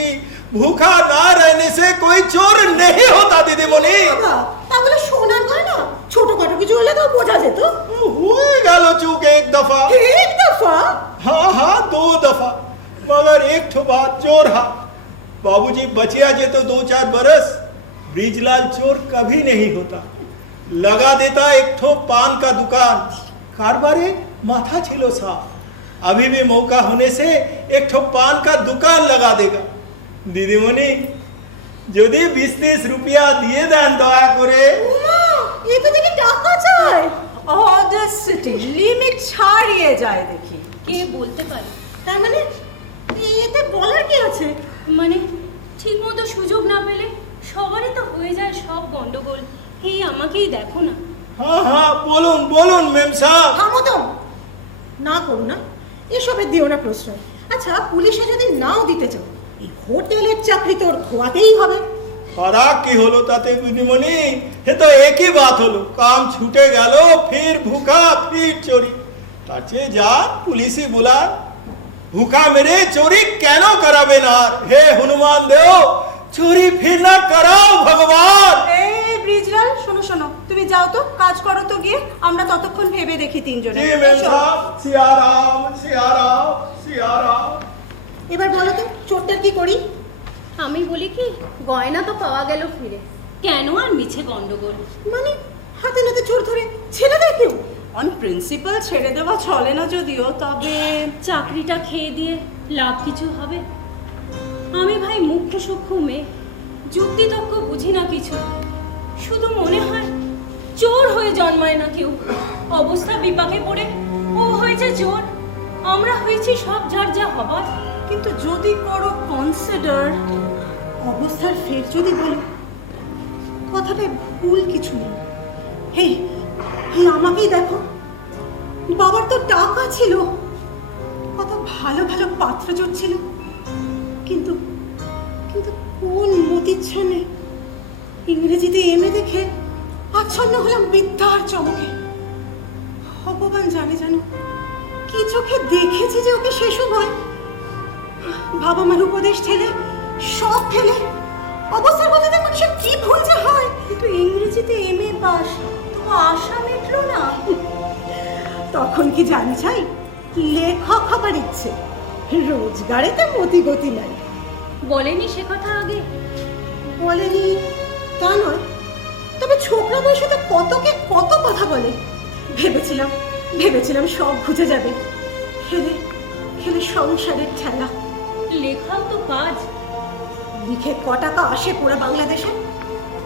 भूखा ना रहने से कोई चोर नहीं होता दीदीमणि। বাবা, তাহলে সোনার গয়না ছোটখাটো কিছু হলে তো বোঝা যেত। हुए गालो चूक एक दफा। एक दफा? हाँ हाँ 2 दफा, मगर एक ठो बात चोर हा। बाबूजी बचिया जे तो 2-4 बरस, ब्रिजलाल चोर कभी नहीं होता। लगा देता एक ठो पान का दुकान, कारबारे माथा छिलो सा। अभी भी मौका होने से एक ठो पान का दुकान लगा देगा। दीदीमणि যদি 20-30 রুপিয়া দিয়ে দেন দয়া করে। মা, এ তো দেখি টাকা চায়। অডাসিটি লিমিট ছাড়িয়ে যায় দেখি। কে বলতে পারে? তার মানে এতে বলার কি আছে? মানে ঠিক মতো সুযোগ না পেলে সবারই তো হয়ে যায় সব গন্ডগোল। এই আমাকেই দেখো না। हाँ हाँ बोलুন बोलুন মেম সাহেব। থামো তো, না করো না, এসবের দিও না প্রশ্রয়। আচ্ছা, পুলিশে যদি নাও দিতে চাও, এই হোটেলের চাকরি তোর খোয়াতেই হবে। फराक की होलो ताते दीदीमणि, ये तो एक ही बात होलो, काम छूटे गलो, फिर भूखा फिर चोरी। ताचे जा पुलिसी बुला, भूखा मेरे चोरी केनो कराबे ना। हे हनुमान देव, चोरी फिर ना कराओ भगवान। এই ব্রিজলাল, শোনো শোনো, তুমি যাও তো, কাজ করো তো গিয়ে, আমরা ততক্ষণ ভেবে দেখি তিনজনে। जी मेम साहब, सियाराम सियाराम सियाराम। এবার বলো তো, চোরটার কি করি? আমি বলি কি, গয়না তো পাওয়া গেল ফিরে, কেন আর মিছে গন্ডগোল? মানে হাতে নাতে চোর ধরে ছেড়ে দেয় কেউ? অন প্রিন্সিপাল ছেড়ে দেওয়া চলে না যদিও, তবে চাকরিটা খেয়ে দিয়ে লাভ কিছু হবে? আমি ভাই মুখ্য সূক্ষ্ম মেয়ে, যুক্তিতর্ক বুঝি না কিছু। শুধু মনে হয় চোর হয়ে জন্মায় না কেউ, অবস্থা বিপাকে পড়ে ও হয়েছে চোর, আমরা হয়েছি সব যার যা হবার। কিন্তু যদি করো কনসিডার, অবস্থার ফের যদি বলো, কথাটা ভুল কিছু নেই। হে হে, আমাকেই দেখো, বাবার তো টাকা ছিল, কত ভালো ভালো পাত্র জুটছিল, কিন্তু কিন্তু কোন মতিচ্ছানে ইংরেজিতে এমএ দেখে আচ্ছন্ন হলাম বিদ্যার চমকে। ভগবান জানে জানো কি চোখে দেখেছি যে ওকে সে সময় বাবা মার উপদেশ ঠেলে, সব ফেলে, অবস্থার মধ্যে মানুষের কি ভুল যে হয়। কিন্তু ইংরেজিতে এমএ পাস, তো আশা মিটলো না। তখন কি জানি চাই, লেখক হবার ইচ্ছে, রোজগারেতে মতি গতি নাই। বলেনি সে কথা আগে? বলেনি তা নয়, তবে ছোকরা বয়সে তো কতকে কত কথা বলে। ভেবেছিলাম ভেবেছিলাম সব ঘুচে যাবে, খেলে খেলে সংসারের ঠেলা। লেখাও তো কাজ। লিখে ক টাকা আসে পুরো বাংলাদেশে?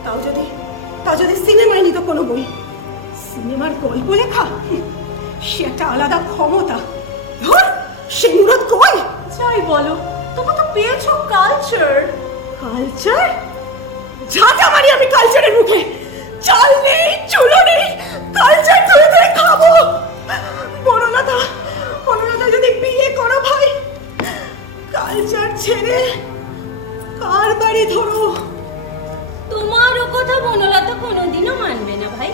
তাও যদি সিনেমায় নিত কোনো বই, সিনেমার গল্প লেখা, সে একটা আলাদা ক্ষমতা। ধর, সে মুরত কই? যাই বলো, তোমরা তো পেয়েছো কালচার। কালচার? ঝাঁটা মারি আমি কালচারের মুখে। চাল নেই, চুলো নেই, কালচার ধরে ধরে খাবো। বনলতা যদি বিয়ে করো ভাই, কালচার ছেড়ে কার বাড়ি ধরো? তোমার ও কথা বনলতা কোনোদিনও মানবে না ভাই।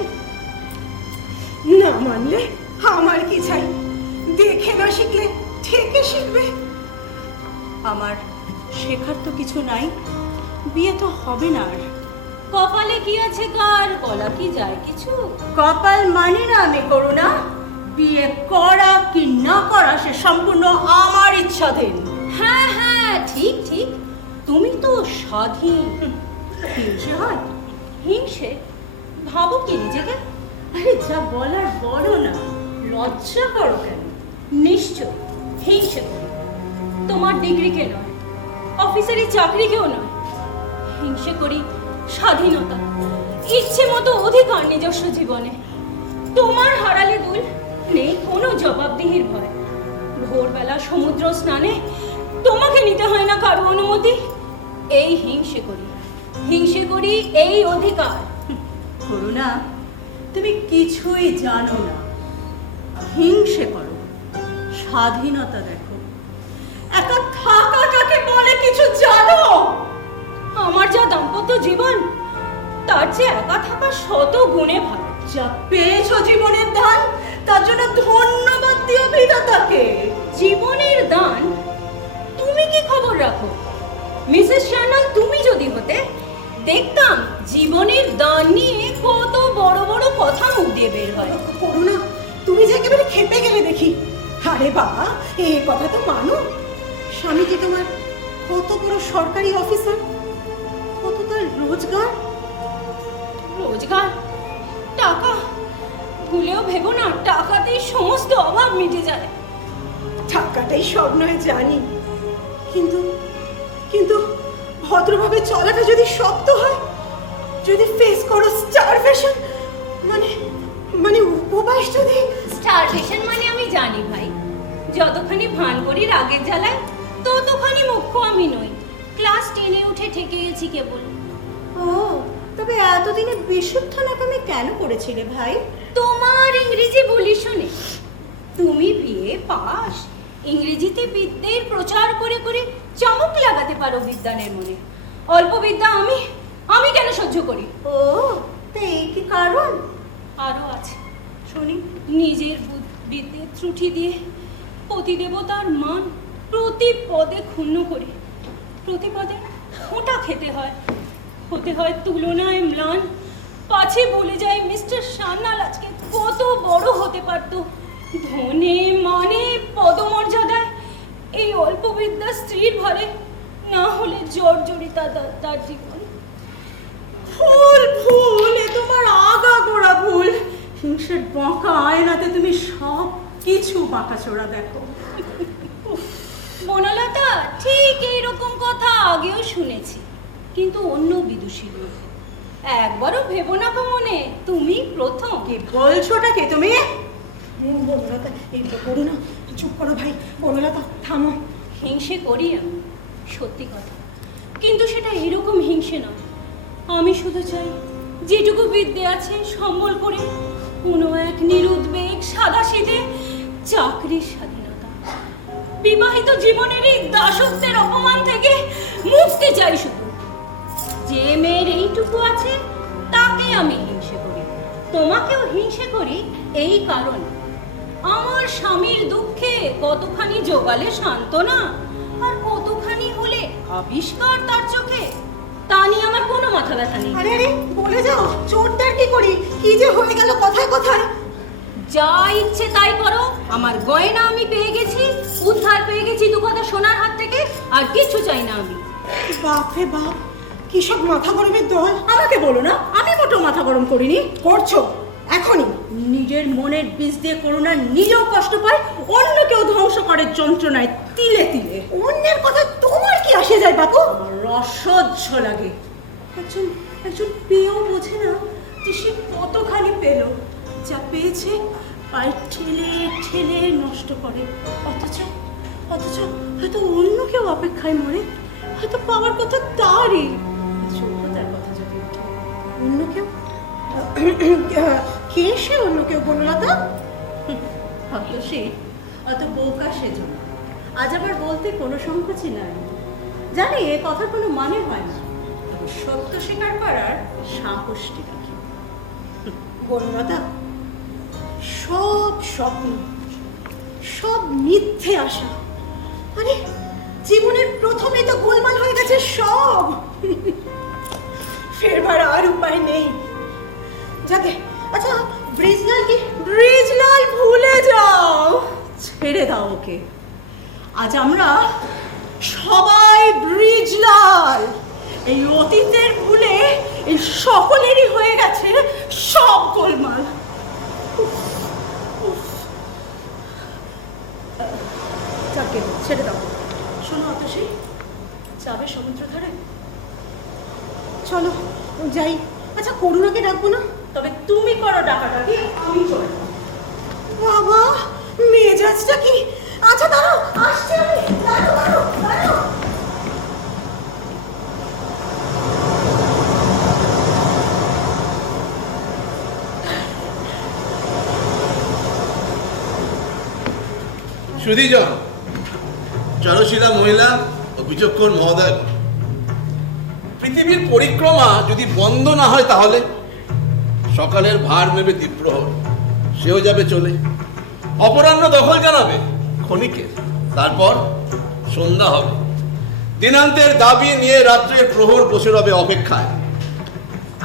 না মানলে আমার কি চাই? দেখে না শিখলে ঠেকে শিখবে। আমার শেখার তো কিছু নাই, বিয়ে তো হবে না আর। কপালে কি আছে কার, বলা কি যায় কিছু? কপাল মানে না আমি করু না, বিয়ে করা কি না করা সে সম্পূর্ণ আমার ইচ্ছাধীন। হ্যাঁ হ্যাঁ, ঠিক ঠিক, তুমি তো স্বাধীন। হিংসে হয়? হিংসে? ভাবো কি নিজেকে? আরে যা বলার বলো না, লজ্জা করো কেন? নিশ্চয় হিংসে করি, তোমার ডিগ্রিকে নয়, অফিসারি চাকরিকেও নয়। হিংসে করি স্বাধীনতা, ইচ্ছে মতো অধিকার নিজস্ব জীবনে। তোমার হারালে দুল নেই কোনো জবাবদিহির ভয়। ভোরবেলা সমুদ্র স্নানে তোমাকে নিতে হয় না কারো অনুমতি। এই হিংসে করি এই অধিকার। করুণা, তুমি কিছুই জানো না। হিংসে করো, স্বাধীনতা দেখো, একা থাকাটাকে বলে কিছু জানো? আমার যা দাম্পত্য জীবন, তার চেয়ে একা থাকা শত গুণে ভালো। যা পেয়েছো জীবনের দান, তার জন্য ধন্যবাদ দিও বিধাতাকে। জীবনের দান? তুমি কি খবর রাখো? মিসেস সান্যাল তুমি যদি হতে, দেখতাম জীবনের দান নিয়ে কত বড় বড় কথা মুখ দিয়ে বের হয়। করুণা, তুমি যে একেবারে খেপে গেলে দেখি। আরে বাবা, এই কথা তো মানো, স্বামীজি তোমার কত বড় সরকারি অফিসার, কত তার রোজগার। রোজগার, টাকা, ভুলেও ভেবো না টাকাতেই সমস্ত অভাব মিটে যায়। টাকাটাই সব নয় জানি, কিন্তু কিন্তু ভদ্রভাবে চলাটা যদি শক্ত হয়, যদি ফেস করো স্টারভেশন, মানে মানে উপবাস যদি। স্টারভেশন মানে আমি জানি ভাই, যতখানি ভান করি রাগের জ্বালায় ততখানি মুখ্য আমি নই। ক্লাস 10-এ উঠে ঠেকে গেছি কেবল। ও, তবে এতদিনে বিশুদ্ধ নাকামি কেন করেছিলে ভাই? তোমার ইংরেজি বলি শুনে, তুমি বিয়ে পাস, ইংরেজিতে বিদ্যের প্রচার করে করে চমক লাগাতে পারো বিদ্যানের মনে। অল্প বিদ্যা আমি কেন সহ্য করি? ও, তা এই কি কারণ? আরো আছে, শুনি। নিজের বিদ্যের ত্রুটি দিয়ে পতিদেবতার মান প্রতি পদে ক্ষুণ্ণ করে, প্রতি পদে খোঁটা খেতে হয়, হতে হয় তুলনায় ম্লান। পাছে বলে যায় মিস্টার সান্যাল আজকে কত বড় হতে পারত, ধনে মানে পদমর্যাদায়। এই অল্প বিদ্যা স্ত্রীর ভারে না হলে জর্জরিতা তার জীবন। ভুল ভুল, এ তোমার আগাগোড়া ভুল। হিংসের বাঁকা আয়নাতে তুমি সব কিছু বাঁকা চোরা দেখো। বনলতা, ঠিক এইরকম কথা আগেও শুনেছি, কিন্তু অন্য বিদুষী লোক। একবারও ভেবো না গো মনে, তুমি প্রথম। কি বলছোটা কে তুমি? বনলতা, এই করো না, চুপ করো ভাই। বনলতা, থামো। হিংসে করি আমি, সত্যি কথা, কিন্তু সেটা এরকম হিংসে নয়। আমি শুধু চাই যেটুকু বিদ্যে আছে সম্বল করে কোনো এক নিরুদ্বেগ সাদাসিধে চাকরির স্বাধীনতা, বিবাহিত জীবনের এই দাসত্বের অপমান থেকে মুক্তি চাই শুধু। যে মেয়ের এইটুকু আছে তাকে আমি হিংসে করি, তোমাকেও হিংসে করি এই কারণে আমার স্বামীর দুঃখে কতখানি জোগালে সান্ত্বনা, আর কতখানি হলে আবিষ্কার তার চোখে, তা নিয়ে আমার কোনো মাথা ব্যথা নেই। আরে আরে, বলে যাও, চোরটার কি করি? কি যে হয়ে গেল কথায় কথায়। যা ইচ্ছে তাই করো, আমার গয়না আমি পেয়ে গেছি, উদ্ধার পেয়ে গেছি দু কথা সোনার হাত থেকে, আর কিছু চাই না আমি। বাপ রে বাপ, কি সব মাথা গরমের দল। আমাকে বলো না, আমি মোটেও মাথা গরম করিনি। করছো এখনই। নিজের মনের বীজ দিয়ে করুণা নিজেও কষ্ট পায়, অন্য কেউ ধ্বংস করে যন্ত্রণায় তিলে তিলে। অন্যের কথা তোমার কি আসে যায় বাপু? আমার অসহ্য লাগে। একজন একজন পেয়েও বোঝে না যে সে কতখানি পেল, যা পেয়েছে পায়ে ঠেলে ঠেলে নষ্ট করে। অথচ অথচ হয়তো অন্য কেউ অপেক্ষায় মরে, হয়তো পাওয়ার কথা তারই। যোগ্যতার কথা যদি অন্য কেউ, কে সে অন্য কেউ? বনলতা, হয়তো সে অত বোকা সেজন্য। আজ আবার বলতে কোনো সংকোচই নাই। জানি এ কথার কোনো মানে হয় না, তবে সত্য স্বীকার করার সাহসটি রাখি। বনলতা, সব স্বপ্ন, সব মিথ্যে আশা, মানে জীবনের প্রথমে তো গোলমাল হয়ে গেছে সব। ফেরবার আর উপায় নেই। যাকে, আচ্ছা ব্রিজলাল কি? ব্রিজলাল ভুলে যাও, ছেড়ে দাও ওকে। আজ আমরা সবাই ব্রিজলাল। এই অতীতের ভুলে এই সকলেরই হয়ে গেছে সব গোলমাল। যাকে, ছেড়ে দাও। শোনো অতসী, যাবে সমুদ্র ধারে? চলো যাই। আচ্ছা করুণাকে ডাকবো না? তবে তুমি করো ডাকাডাকি, আমি চলে যাবো। বাবা, মেজাজটা কি? আচ্ছা দাঁড়াও, আসছি আমি। দাঁড়াও দাঁড়াও দাঁড়াও। সুধীজন, জনশীলা মহিলা ও বিচক্ষণ মহোদয়, পৃথিবীর পরিক্রমা যদি বন্ধ না হয় তাহলে সকালের ভার নেবে দ্বীপ্রহর, সেও যাবে চলে। অপরাহ্ন দখল জানাবে ক্ষণিকের, তারপর সন্ধ্যা হবে। দিনান্তের দাবি নিয়ে রাত্রের প্রহর বসে রবে অপেক্ষায়।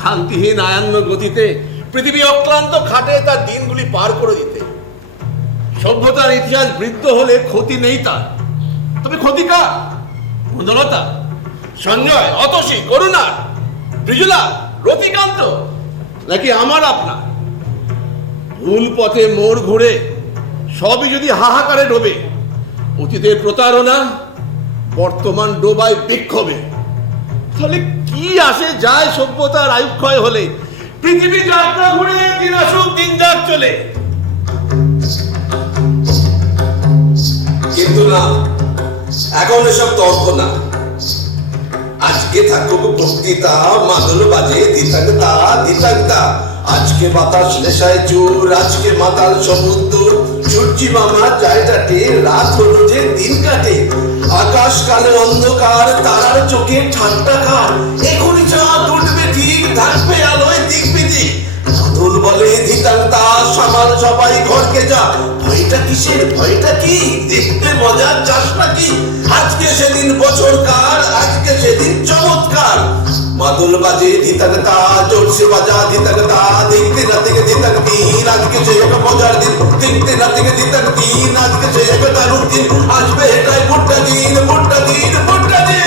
শান্তিহীন আয়ান্ন গতিতে পৃথিবী অক্লান্ত খাটে তার দিনগুলি পার করে দিতে। সভ্যতার ইতিহাস বৃদ্ধ হলে ক্ষতি নেই তার, তবে ক্ষতি কার? মন্দলতা, সঞ্জয়, অতসী, করুণা, ত্রিজলা, রতিকান্ত, নাকি আমার আপনার? ভুল পথে মোড় ঘুরে সবই যদি হাহাকারে ডোবে, অতীতের প্রতারণা বর্তমান ডোবায় বিক্ষোভে, তাহলে কি আসে যায় সভ্যতার আয়ুক্ষয় হলে? পৃথিবী যাত্রা ঘুরে দিন আসুক দিন যাক চলে। কিন্তু না, এখন এসব তর্ক না। আজকে থাকুক বক্তৃতা, মাদল বাজে দিতাকতা দিতাকতা। আজকে বাতাস নেশায় চোর, আজকে মাতাল সমুদ্র। সূর্যি মামা জায়গাতে রাত হলো যে দিন কাটে। আকাশ কালে অন্ধকার, তারার চোখে ঠান্ডা কার। এখনই চাঁদ উঠবে ঠিক, থাকবে আলোয় দিক বিদিক। মাদল বলে দিতাকতা, সামাল সবাই ঘরকে যা। ভয়টা কিসের, ভয়টা কি? দেখতে মজা চাস নাকি? আজকে সেদিন বছর কার, আজকে সেদিন চমৎকার। মাদল বাজে দিতাকতা, জোরসে বাজা দিতাকতা। দেখতে না থেকে দিতাক দিন, আজকে সে এক মজার দিন। দেখতে না থেকে দিতাক দিন, আজকে সে এক দারুণ দিন। আসবে এটাই ভুট্টা দিন, ভুট্টা দিন, ভুট্টা দিন।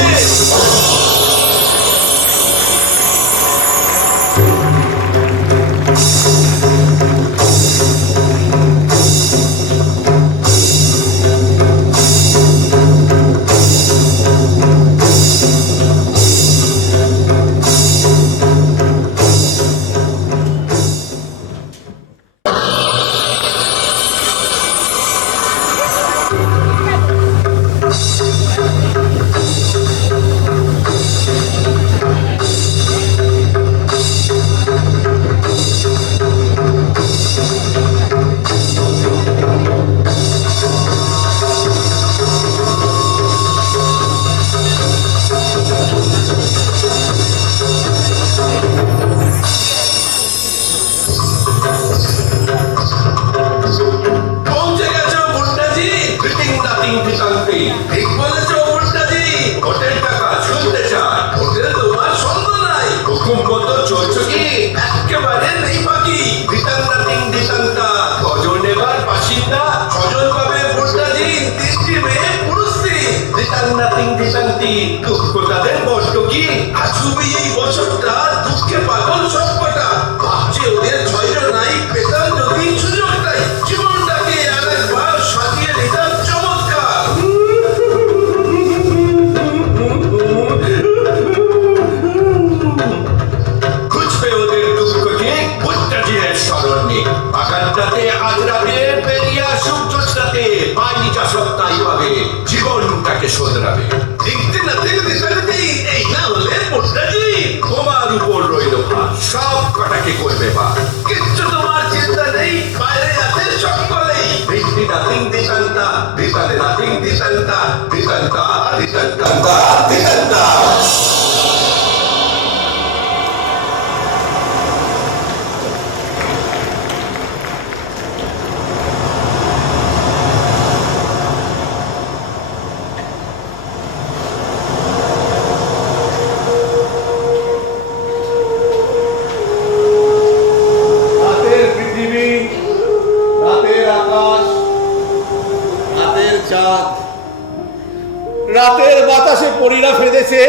রাতের বাতাসে পরীরা ফেলেছে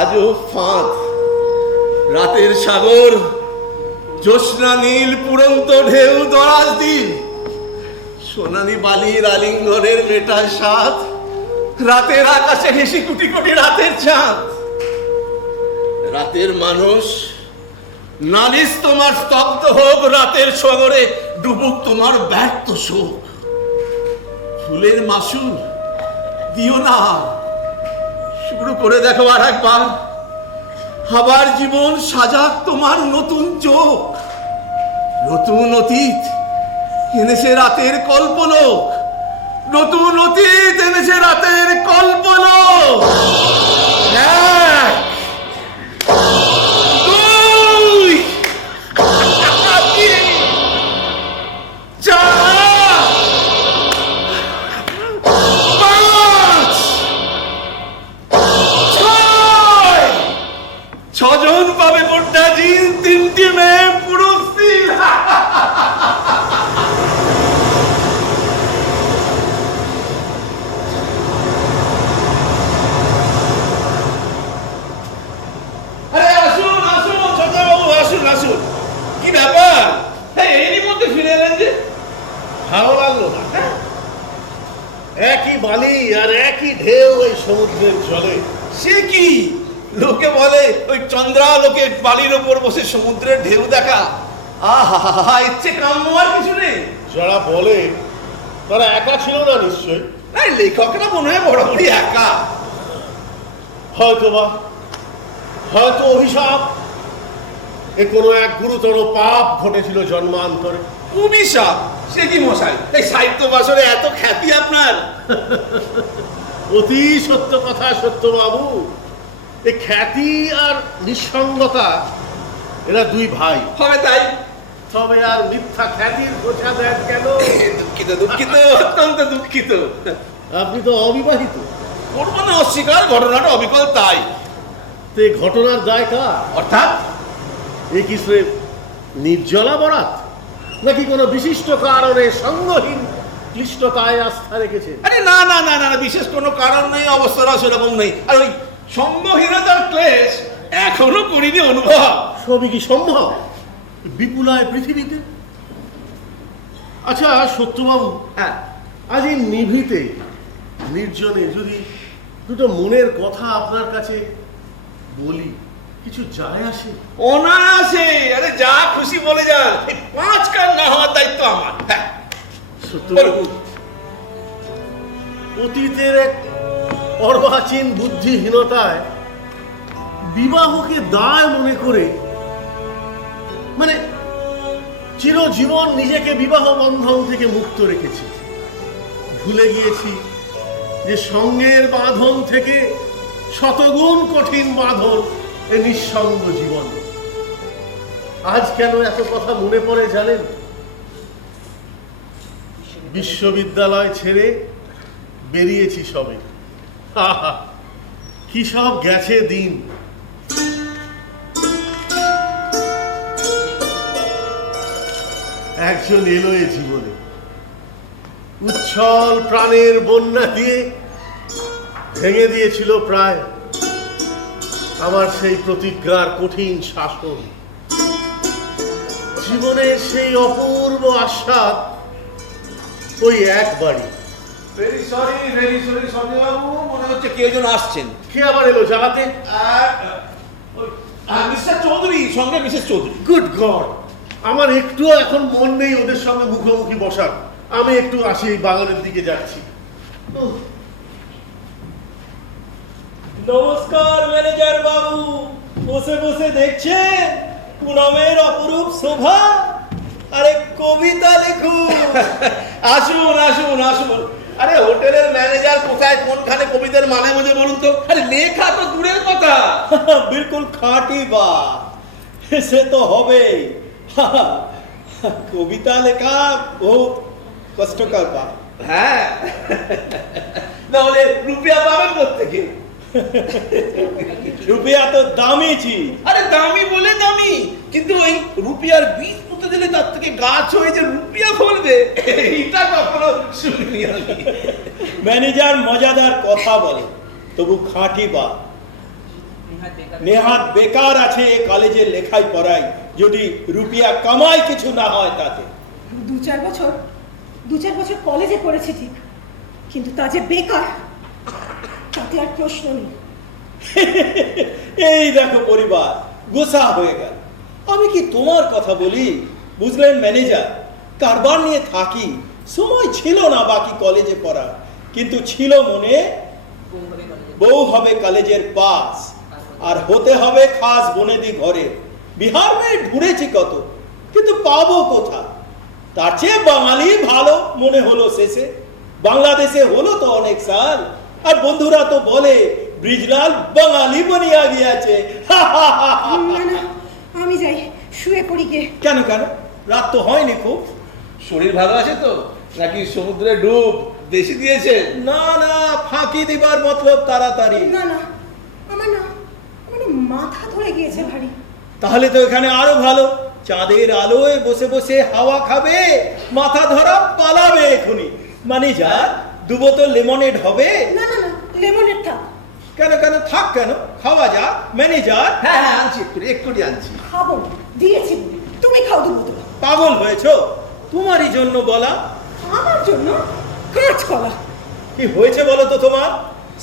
আজও ফাঁদ। রাতের সাগর, জ্যোৎস্না নীল পুরন্ত ঢেউ দরাজ দিন। সোনালি বালির আলিঙ্গনের মেটায় স্বাদ। রাতের আকাশে হেসে কোটি কোটি রাতের চাঁদ। রাতের মানুষ, নালিশ তোমার স্তব্ধ হোক। রাতের সাগরে ডুবুক তোমার ব্যর্থ শোক। ফুলের মাসুল দিও না, শুরু করে দেখো আর একবার। আবার জীবন সাজাক তোমার নতুন চোখ। নতুন অতীত এনেছে রাতের কল্পলোক। নতুন অতীত এনেছে রাতের কল্পলোক। এক, দুই, তিন, চার, 5, ভালো লাগলো না। হ্যাঁ? একই বালি আর একই ঢেউ এই সমুদ্রের জলে। সে কি লোকে বলে ওই চন্দ্রালোকে বালির ওপর বসে সমুদ্রের ঢেউ দেখা, আহা ইচ্ছে কাম্য আর কিছু নেই। যারা বলে তারা একা ছিল না নিশ্চয়। না, লেখকরা মনে হয় বরাবরই একা। হয়তো অভিশাপ, এ কোনো এক গুরুতর পাপ ঘটেছিল জন্মান্তরে। অভিশাপ? সে কি মশাই, এই সাহিত্য বাসরে এত খ্যাতি আপনার? অতি সত্য কথা সত্যবাবু। এই খ্যাতি আর নিঃসঙ্গতা এরা দুই ভাই। হবে তাই? তবে আর মিথ্যা খ্যাতির খোঁজা দেন কেন? দুঃখিত, অত্যন্ত দুঃখিত। আপনি তো অবিবাহিত। করবো না অস্বীকার, ঘটনাটা অবিকল তাই। তো এই ঘটনার দায় কার? অর্থাৎ এ কি স্রেফ নির্জলা বরাত, নাকি কোনো বিশিষ্ট কারণে সঙ্গহীন ক্লিষ্টতায় আস্থা রেখেছে? আরে না না না না, বিশেষ কোনো কারণ নেই, অবস্থাটা সেরকম নেই। আর ওই সঙ্গহীনতার ক্লেশ এখনো করিনি অনুভব। সবই কি সম্ভব বিপুলায় পৃথিবীতে? আচ্ছা সত্যবাবু, হ্যাঁ, আজ এই নিভৃতে নির্জনে যদি দুটো মনের কথা আপনার কাছে বলি, কিছু যায় আসে? অনায়াসে, আরে যা খুশি বলে যান। এই 5 কান না হওয়ার দায়িত্ব আমার। হ্যাঁ, সত্যবাবু, অতীতের এক অর্বাচীন বুদ্ধিহীনতায় বিবাহকে দায় মনে করে, মানে চিরজীবন নিজেকে বিবাহ বন্ধন থেকে মুক্ত রেখেছি। ভুলে গিয়েছি যে সঙ্গের বাঁধন থেকে শতগুণ কঠিন বাঁধন এ নিঃসঙ্গ জীবন। আজ কেন এত কথা মনে পড়ে জানেন? বিশ্ববিদ্যালয় ছেড়ে বেরিয়েছি সবে। আহা, কি সব গেছে দিন। একজন এলো এ জীবনে, উচ্ছল প্রাণের বন্যা দিয়ে ভেঙে দিয়েছিল প্রায় আমার সেই প্রতিজ্ঞার কঠিন শাসন। জীবনের সেই অপূর্ব আস্বাদ ওই একবারই। ভেরি সরি সঞ্জয়বাবু, মনে হচ্ছে কেউ জন আসছেন। কে আবার এলো জাগাতে? মিস্টার চৌধুরী, সঙ্গে মিসেস চৌধুরী। গুড গড, আমার একটুও এখন মন নেই ওদের সঙ্গে মুখোমুখি বসার। আমি একটু আসি, এই বাগানের দিকে যাচ্ছি। নমস্কার ম্যানেজার বাবু, বসে বসে দেখছেন পুনমের অপরূপ শোভা। আরে কবিতা লিখুন। আসুন আসুন আসুন। আরে হোটেলের ম্যানেজার কোথায়, কোনখানে কবিতার মানে বুঝে বলুন তো? আরে লেখা তো দূরের কথা। बिल्कुल खाटी बात, সে তো হবে। কবিতা লেখা বহুত কষ্টকর বাত। হ্যাঁ, না হলে রুপিয়া পাবেন কোত্থেকে? রুপিয়া তো দামি চিজ। আরে দামি বলে দামি, কিন্তু ওই রুপিয়ার বীজ পুঁতে দিলে তার থেকে গাছ হয়ে যে রুপিয়া ফলবে, এইটা কখনো শুনিনি আমি। ম্যানেজার মজাদার কথা বলে, তবু খাঁটি বাত। নেহাত বেকার আছে এ কলেজে লেখাই পড়াই, যদি রুপিয়া কামাই কিছু না হয় তাতে। 2-4 বছর কলেজে পড়েছি ঠিক, কিন্তু তা যে বেকার তাতে আর প্রশ্ন নেই। এই দেখো পরিবার গোসা হয়ে গেল। আমি কি তোমার কথা বলি? বুঝলেন ম্যানেজার, কারবার নিয়ে থাকি, সময় ছিল না বাকি কলেজে পড়া, কিন্তু ছিল মনে বউ হবে কলেজের পাস, আর হতে হবে খাস বনেদি ঘরে। বিহার মেয়ে ঘুরেছি কত, কিন্তু পাবো কোথা? তার চেয়ে বাঙালি ভালো মনে হলো শেষে। বাংলাদেশে হলো তো অনেক সাল, আর বন্ধুরা তো বলে ব্রিজলাল বাঙালি বনিয়া গিয়েছে। না না, আমি যাই, শুয়ে পড়ি গে। কেন কেন, রাত তো হয়নি খুব? শরীর ভালো আছে তো, নাকি সমুদ্রে ডুব দেশি দিয়েছে? না না, ফাঁকি দিবার মতলব তাড়াতাড়ি। না না, আমার মাথা ধরে গিয়েছে ভারী। তাহলে তো এখানে আরো ভালো, চাঁদের আলোয় বসে বসে হাওয়া খাবে, মাথা ধরা পালাবে এখনই। ম্যানেজার, 2 বোতল লেমনেড হবে? না না না, লেমনের থাক। কেন কেন, থাক কেন, খাওয়া যাক। ম্যানেজার, হ্যাঁ হ্যাঁ, আনছি, এক্ষুনি আনছি। খাবো না, দিয়েছি বলে। তুমি খাও 2 বোতল। পাগল হয়েছো? তোমারই জন্য বলা। জন্য কাঁচকলা। কি হয়েছে বলো তো তোমার?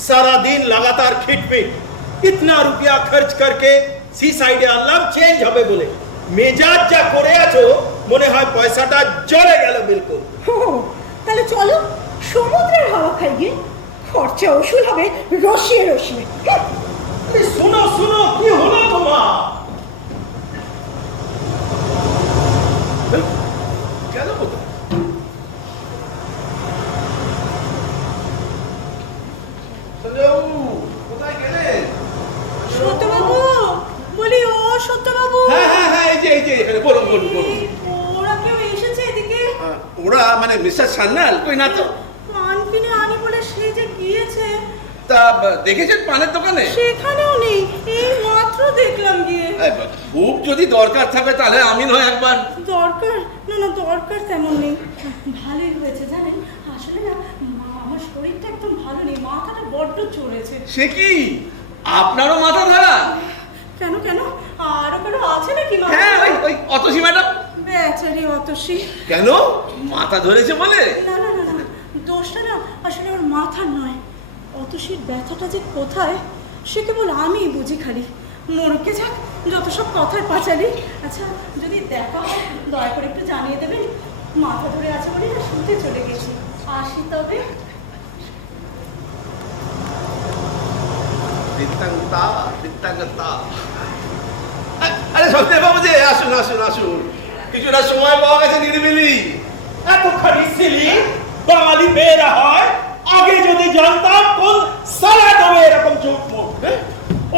সারা দিন লাগাতার খিটপিট, ইতনা রুপিয়া খরচ করকে সি সাইডে আনলাম চেঞ্জ হবে বলে, মেজাজ যা করে আছো মনে হয় পয়সাটা জ্বলে গেল বিলকুল। ও, তাহলে চলো সমুদ্রের হাওয়া খাই গিয়ে, খরচা ওষুধ হবে রসিয়ে রসিয়ে। শুনো শুনো, কি হলো তোমার? কেন কোথায়? সঞ্জয়বাবু, কোথায় গেলেন? সত্যবাবু, বলি ও সত্যবাবু, হ্যাঁ হ্যাঁ হ্যাঁ, এই যে এখানে, বলুন বলুন বলুন। ওরা কেউ এসেছে এদিকে? ওরা মানে মিস্টার সান্যাল কই না তো? পান কিনে আনি বলে সে যে গিয়েছে, তা দেখেছেন পানের দোকানে? সেখানেও নেই, এই মাত্র দেখলাম গিয়ে। খুব যদি দরকার থাকে তাহলে আমি নয় একবার। দরকার? না না, দরকার তেমন নেই। ভালোই হয়েছে জানেন, আসলে না আমার শরীরটা একদম ভালো নেই, মাথাটা বড্ড চড়েছে। সে কি আপনারও মাথা ধরা? কেন কেন, আরো কারো আছে নাকি? হ্যাঁ, ওই অতসী ম্যাডাম। বেচারি অতসী। কেন, মাথা ধরেছে বলে? না না না না, দোষটা না আসলে ওর মাথার নয়, অতসীর ব্যথাটা যে কোথায় সে কেবল আমিই বুঝি খালি। মরকে যাক, যত সব কথার পাঁচালি। আচ্ছা, যদি দেখা হয় দয়া করে একটু জানিয়ে দেবেন। মাথা ধরে আছে বলে না শুনতে চলে গেছি। আসি তবে। আরে সত্যবাবু যে, আসুন আসুন আসুন, কিছুটা সময় পাওয়া গেছে নিরিবিলি। এতখানি সিলি বাঙালি মেয়েরা হয়, আগে যদি জানতাম কোন সালা দেবে এরকম চোখ মুখ।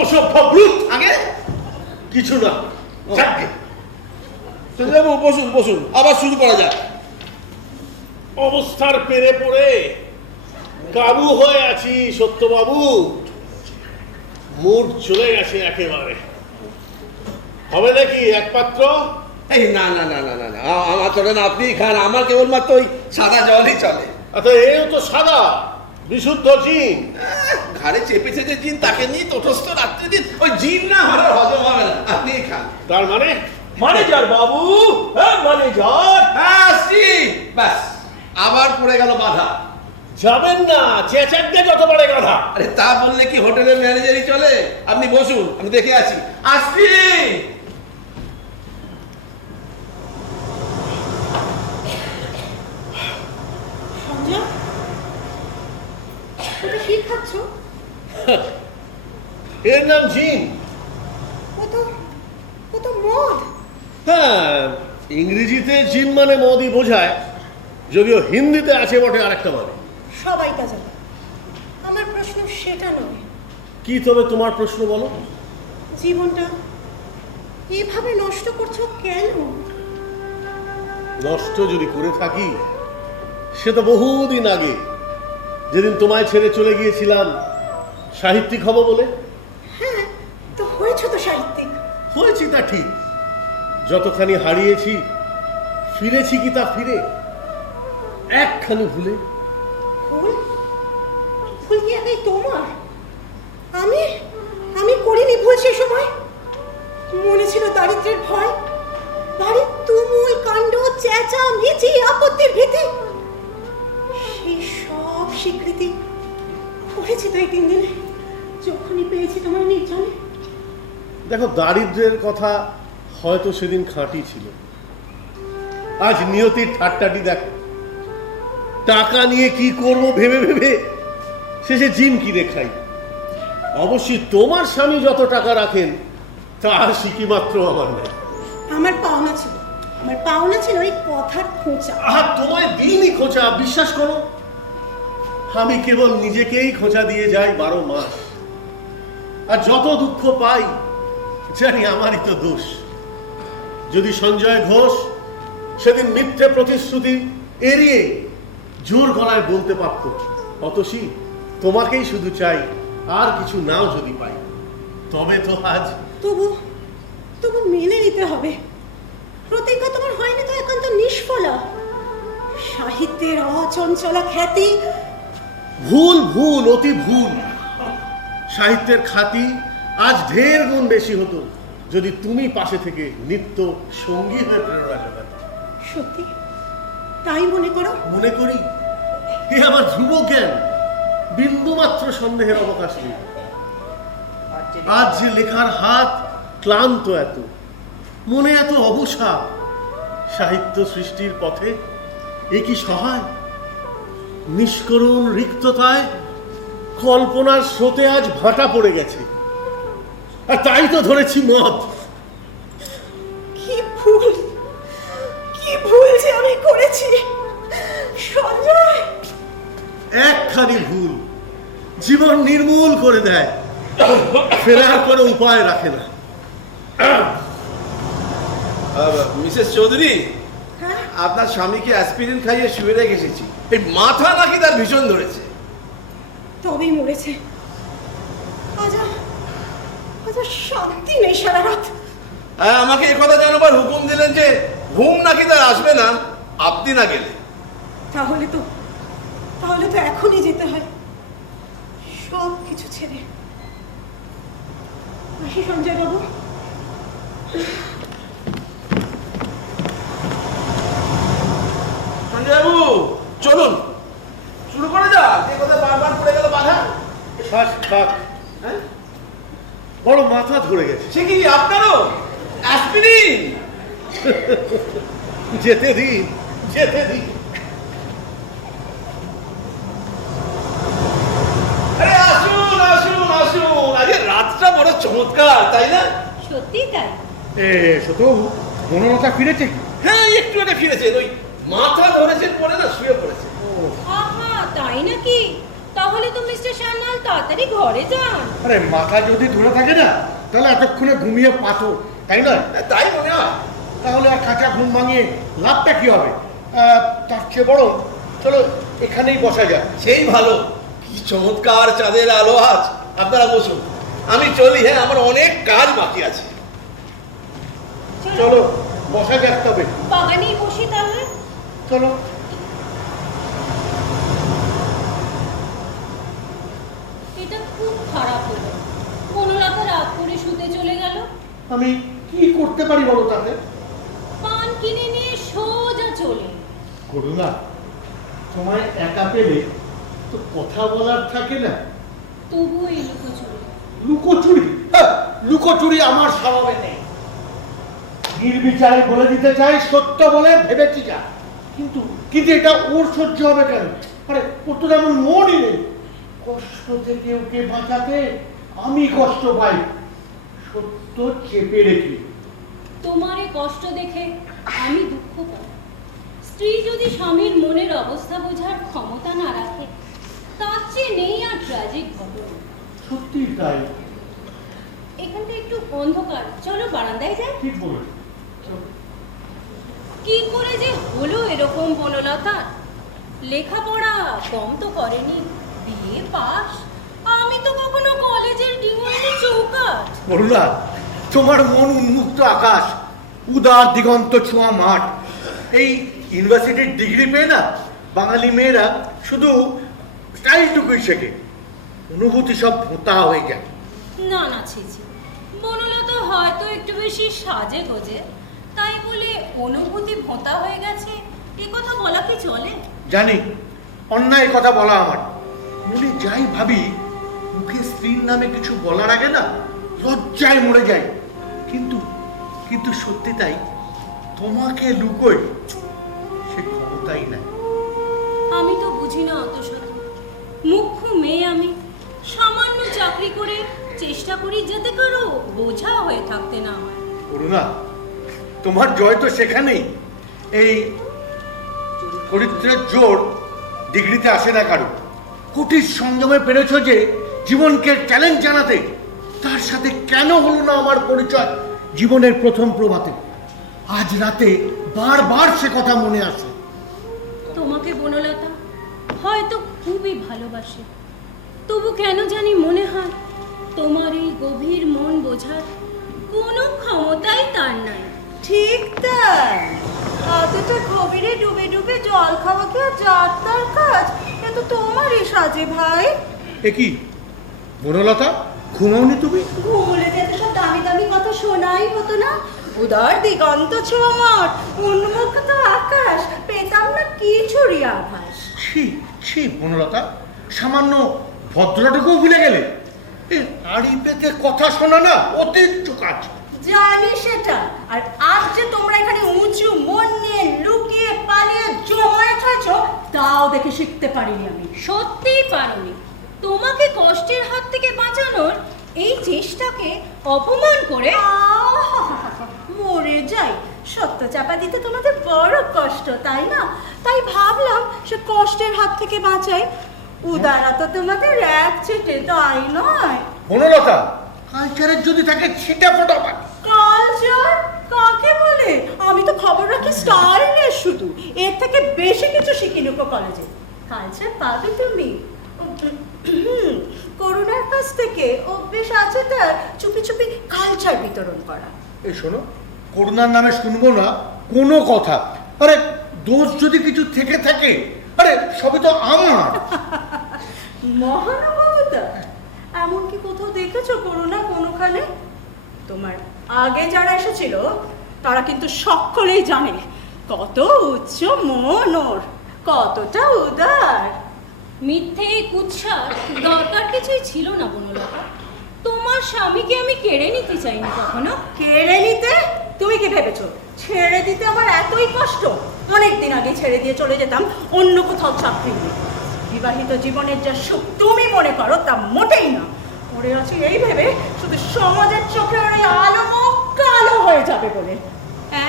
অসভ্য ব্রুত। আগে কিছু না, যাকে সঞ্জয়বাবু বসুন বসুন, আবার শুরু করা যাক। অবস্থার পেরে পড়ে কাবু হয়ে আছি সত্যবাবু, মুড চলে গেছে একেবারে। হবে নাকি এক পাত্র? এই না না না না না না, আমার চলে না, আপনি খান, আমার কেবলমাত্র ওই সাদা জলই চলে। আচ্ছা, এও তো সাদা বিশুদ্ধ জিন। ঘাড়ে চেপেছে যে জিন, তাকে নিয়ে তটস্থ রাত্রি দিন, ওই জিন না হলে হজম হবে না, আপনি খান। তার মানে ম্যানেজার বাবু, হ্যাঁ ম্যানেজার। হ্যাঁ আসছি, ব্যাস আবার পড়ে গেল বাধা। যাবেন না, চেঁচাকতে যত পারে গাধা। আরে তা বললে কি হোটেলের ম্যানেজারই চলে? আপনি বসুন, আমি দেখে আছি, আসছি। সঞ্জয়, ওটা কি খাচ্ছ? এর নাম জিন। ও তো মদ। হ্যাঁ, ইংরেজিতে জিন মানে মদই বোঝায়, যদিও হিন্দিতে আছে বটে আরেকটা মানে। সবাই তা জানে, আমার প্রশ্ন সেটা নয়। কি তবে তোমার প্রশ্ন বলো? জীবনটা এভাবে নষ্ট করছো কেন? নষ্ট যদি করে থাকি সে তো বহুদিন আগে, যেদিন তোমায় ছেড়ে চলে গিয়েছিলাম সাহিত্যিক হব বলে। হ্যাঁ, তো হয়েছ তো সাহিত্যিক। হয়েছি তা ঠিক, যতখানি হারিয়েছি ফিরেছি কি তা ফিরে একখানি ভুলে। ফুল? ফুল কি একাই তোমার? আমি আমি করিনি ভুল সে সময়। মনে ছিল দারিদ্র্যের ভয়, বাড়ির তুমুল কাণ্ড, চেঁচা মিচি, আপত্তির ভীতি, সেই সব স্বীকৃতি করেছি তো এই 3 দিনে, যখনই পেয়েছি তোমার নির্জনে। দেখো, দারিদ্র্যের কথা হয়তো সেদিন খাঁটি ছিল, আজ নিয়তির ঠাট্টাটি দেখো। টাকা নিয়ে কি করব ভেবে ভেবে শেষে জিন কিনে খাই। অবশ্যই তোমার স্বামী যত টাকা রাখেন তার সিকি মাত্র আমার নেই। আমার পাওনা ছিল এই কথার খোঁচা। আর তোমায় দিনই খোঁচা, বিশ্বাস করো। আমি কেবল নিজেকেই খোঁচা দিয়ে যাই 12 মাস, আর যত দুঃখ পাই জানি আমারই তো দোষ। যদি সঞ্জয় ঘোষ সেদিন মিথ্যে প্রতিশ্রুতি এড়িয়ে জোর গলায় বলতে পারত, অতসী তোমাকেই শুধু চাই, আর কিছু নাও যদি পাই, তবে তো আজ। তবু মেনে নিতে হবে, প্রতিজ্ঞা তোমার হয়নি তো একান্ত নিষ্ফলা। সাহিত্যের অচঞ্চলা খ্যাতি। ভুল ভুল, অতি ভুল। সাহিত্যের খ্যাতি আজ ঢের গুণ বেশি হতো যদি তুমি পাশে থেকে নিত্য সঙ্গী হয়ে প্রেরণা যোগাতে। সত্যি তাই মনে করো? মনে করি এ আমার ধ্রুব জ্ঞান, বিন্দু মাত্র সন্দেহের অবকাশ নেই। আজ যে লেখার হাত ক্লান্ত, এত মনে এত অবসাদ, সাহিত্য সৃষ্টির পথে এ কি সহায়? নিষ্করুণ রিক্ততায় কল্পনার স্রোতে আজ ভাটা পড়ে গেছে, আর তাই তো ধরেছি মত। কি ভুল যে আমি করেছি সঞ্জয়। একখানি ভুল জীবন নির্মূল করে দেয়, ফেরার কোনো উপায় রাখে না। মিসেস চৌধুরী, হ্যাঁ? আপনার স্বামীকে অ্যাসপিরিন খাইয়ে শুয়ে রেখে এসেছি। এই মাথা নাকি তার ভীষণ ধরেছে। তবেই মরেছে। আজ আর শান্তি নেই সারা রাত। আমাকে একথা জানাবার হুকুম দিলেন যে ঘুম নাকি তার আসবে না আপনি না গেলে। তাহলে তো এখনই যেতে হয়, সব কিছু ছেড়ে। আসি সঞ্জয় বাবু। সঞ্জয় বাবু চলুন, শুরু করে যাক। এই কথা বারবার পড়ে গেল বাধা। শ্বাস থাক, হ্যাঁ? বড় মাথা ধরে গেছে। সে কি আপনারও অ্যাসপিরিন? যেতে দিন, যেতে দিন। আরে আসুন আসুন আসুন, আজকে রাতটা বড় চমৎকার, তাই না? সত্যি তাই। সত্যবাবু, বনলতা ফিরেছে কি? হ্যাঁ, একটু আগে ফিরেছেন। ওই মাথা ধরেছেন পরে না শুয়ে পড়েছে। আহা, তাই নাকি? তাহলে তো মিস্টার সান্যাল তাড়াতাড়ি ঘরে যান। আরে মাথা যদি ধরে থাকে না, তাহলে এতক্ষণে ঘুমিয়ে পাথর, তাই না? তাই মনে হয়। তাহলে আর কাঁচা ঘুম ভাঙিয়ে লাভটা কি হবে? তার চেয়ে বড় চলো এখানেই বসা যায়। সেই ভালো। কি চমৎকার চাঁদের আলো আজ। আপনারা বসুন, আমি চলি। হ্যাঁ, আমার অনেক কাজ বাকি আছে। চলো বসা যাক তবে। বাগানেই বসি তাহলে। চলো। এটা খুব খারাপ হলো। বনলতা রাত করে শুতে চলে গেল। আমি কি করতে পারি বলো তাতে? পান কিনে নিয়ে সোজা চলে। করুণা, তোমায় একা পেলে তো কথা বলার থাকে না। তবুও এই লুকোচুরি। লুকোচুরি? লুকোচুরি আমার স্বভাবে নেই। নির্বিচারে বলে দিতে চাই, সত্য বলে ভেবেছি যা। কিন্তু এটা ওর সহ্য হবে কেন? আরে ওর তো যেমন মনই নেই। কষ্ট থেকে ওকে বাঁচাতে আমি কষ্ট পাই, সত্য চেপে রেখে। তোমার এই কষ্ট দেখে আমি দুঃখ পাই। স্ত্রী যদি স্বামীর মনের অবস্থা বোঝার ক্ষমতা না রাখে, তার চেয়ে নেই আর ট্র্যাজিক ঘটনা। সত্যি তাই। এখানটা একটু অন্ধকার, চলো বারান্দায় যাই। ঠিক বলে। কি করে যে হলো এরকম বনলতা? লেখাপড়া কম তো করেনি, বিয়ে পাস। আমি তো কখনো কলেজের ডিঙোতে চৌকাঠ। করুণা, তোমার মন উন্মুক্ত আকাশ, উদার দিগন্ত ছোঁয়া মাঠ। এই ইউনিভার্সিটির ডিগ্রি পেয়ে না বাঙালি মেয়েরা শুধু স্টাইলটুকুই শেখে, অনুভূতি সব ভোঁতা হয়ে যায়। না না ছিছি, বনলতা হয়তো একটু বেশি সাজে গোজে, তাই বলে অনুভূতি ভোঁতা হয়ে গেছে এ কথা বলা কি চলে? জানি অন্যায় কথা বলা আমার। মনে যাই ভাবি, মুখে স্ত্রীর নামে কিছু বলার আগে না লজ্জায় মরে যায়। কিন্তু সত্যি তাই, তোমাকে লুকোয় সে ক্ষমতাই নাই। আমি তো বুঝি না অত শত। মুখ্য মেয়ে আমি, সামান্য চাকরি করে চেষ্টা করি যাতে কারো বোঝা হয়ে থাকতে না হয়। করুণা, তোমার জয় তো সেখানেই। এই চরিত্রের জোর ডিগ্রিতে আসে না কারো। কুটির সংযমে পেরেছ যে জীবনকে চ্যালেঞ্জ জানাতে। তার সাথে কেন হলো না আমার পরিচয় জীবনের প্রথম প্রভাতে? আজ রাতে বারবার সে কথা মনে আসে। তোমাকে বনলতা হয়তো খুবই ভালোবাসে, তবু কেন জানি মনে হয় তোমার এই গভীর মন বোঝার কোনো ক্ষমতাই তার নাই। ঠিক তাই। অতটা গভীরে ডুবে ডুবে জল খাওয়া কি আর যার তার কাজ? এ তো তোমারই সাজে ভাই। এ কি বনলতা, ঘুমাওনি তুমি? ঘুমলে যেতে তো দামি দামি কথা শোনাই হতো না। উদার দিগন্ত ছোঁয়া মাঠ, উন্মুক্ত আকাশ, পেতাম না কিছুরই আভাস। ছি ছি বনলতা, সামান্য ভদ্রটুকু ভুলে গেলে? এই আড়ি পেতে কথা শোনা না অতিরিক্ত কাজ। জানি সেটা, আর আজ যে তোমরা এখানে উঁচু মন নিয়ে লুকিয়ে পালিয়ে জমায়েত হয়েছো, তাও দেখে শিখতে পারিনি আমি। সত্যিই পারোনি। তোমাকে কষ্টের হাত থেকে বাঁচানোর এই চেষ্টাকে অপমান করে আহা, মরে যাই। সত্য চাপা দিতে তোমাদের বড় কষ্ট, তাই না? তাই ভাবলাম সে কষ্টের হাত থেকে বাঁচাই। উদারতা তোমাদের এক চেটে, তাই নয়? বনলতা, কালচারের যদি থাকে ছিটা ফোটা পায়। কালচার কাকে বলে? আমি তো খবর রাখি স্টাইল নিয়ে শুধু, এর থেকে বেশি কিছু শিখিনি কো কলেজে। কালচার পাবে তুমি। করুণার কাছ থেকে অভ্যেস আছে তার চুপি চুপি কালচার বিতরণ করা। এই শোনো, করুণার নামে শুনবো না কোনো কথা। আরে দোষ যদি কিছু থেকে থাকে, আরে সবই তো আমার। মহানুভবতা এমন কি কোথাও দেখেছো করুণা কোনোখানে? তোমার আগে যারা এসেছিল তারা কিন্তু সকলেই জানে কত উচ্চ মন ওর, কতটা উদার। মিথ্যে এই কুৎসার দরকার কিছুই ছিল না বনলতা। তোমার স্বামীকে আমি কেড়ে নিতে চাইনি কখনো। কেড়ে নিতে? তুমি কি ভেবেছো ছেড়ে দিতে আমার এতই কষ্ট? অনেকদিন আগে ছেড়ে দিয়ে চলে যেতাম অন্য কোথাও চাকরি নিয়ে। বিবাহিত জীবনের যা সুখ তুমি মনে করো তা মোটেই না। পড়ে আছি এই ভেবে শুধু সমাজের চোখে ওর এই আলো মুখ কালো হয়ে যাবে বলে।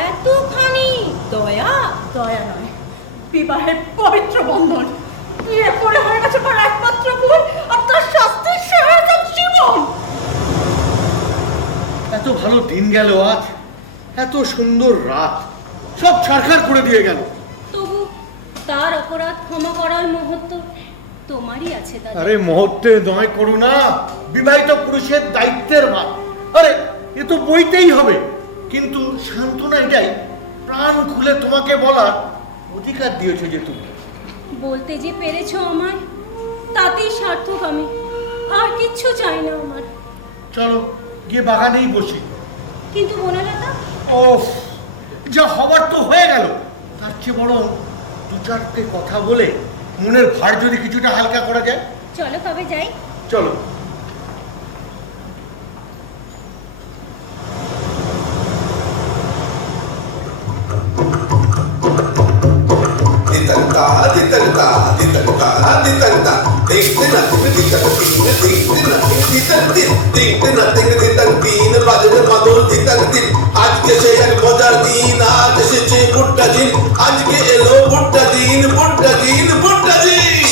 এতখানি দয়া? দয়া নয়, বিবাহের পবিত্র বন্ধন। বিয়ে করে হয়ে গেছে তার একমাত্র ভুল, আর তার শাস্তি শেষ জীবন। এত ভালো দিন গেল আজ, এত সুন্দর রাত, সব ছারখার করে দিয়ে গেল। তবু তার অপরাধ ক্ষমা করার মুহূর্ত তোমারই আছে দাদা। আরে মুহূর্তে নয় করুণা, বিবাহিত পুরুষের দায়িত্বের ভাগ। আরে এ তো বইতেই হবে, কিন্তু সান্ত্বনা এটাই, প্রাণ খুলে তোমাকে বলার অধিকার দিয়েছে যে তুমি। বলতে যে পেরেছো আমার, তাতেই সার্থক আমি। আর কিচ্ছু চাই না আমার। চলো গিয়ে বাগানেই বসি। কিন্তু বনলতা, ওফ, যা হবার তো হয়ে গেল, তার চেয়ে বরং দু চারটে কথা বলে মনের ভার যদি কিছুটা হালকা করা যায়। চলো তবে যাই। চলো। दितंता दितंता दितंता दितंता देखते ना दिन दितंतीन देखते ना दिन दितंतीन देखते ना दिन दितंतीन বাজে মাদল দিতंतीन আজকে সে এক মজার দিন, আজ এসেছে ভুট্টা দিন, আজকে এলো ভুট্টা দিন, ভুট্টা দিন, ভুট্টা দিন।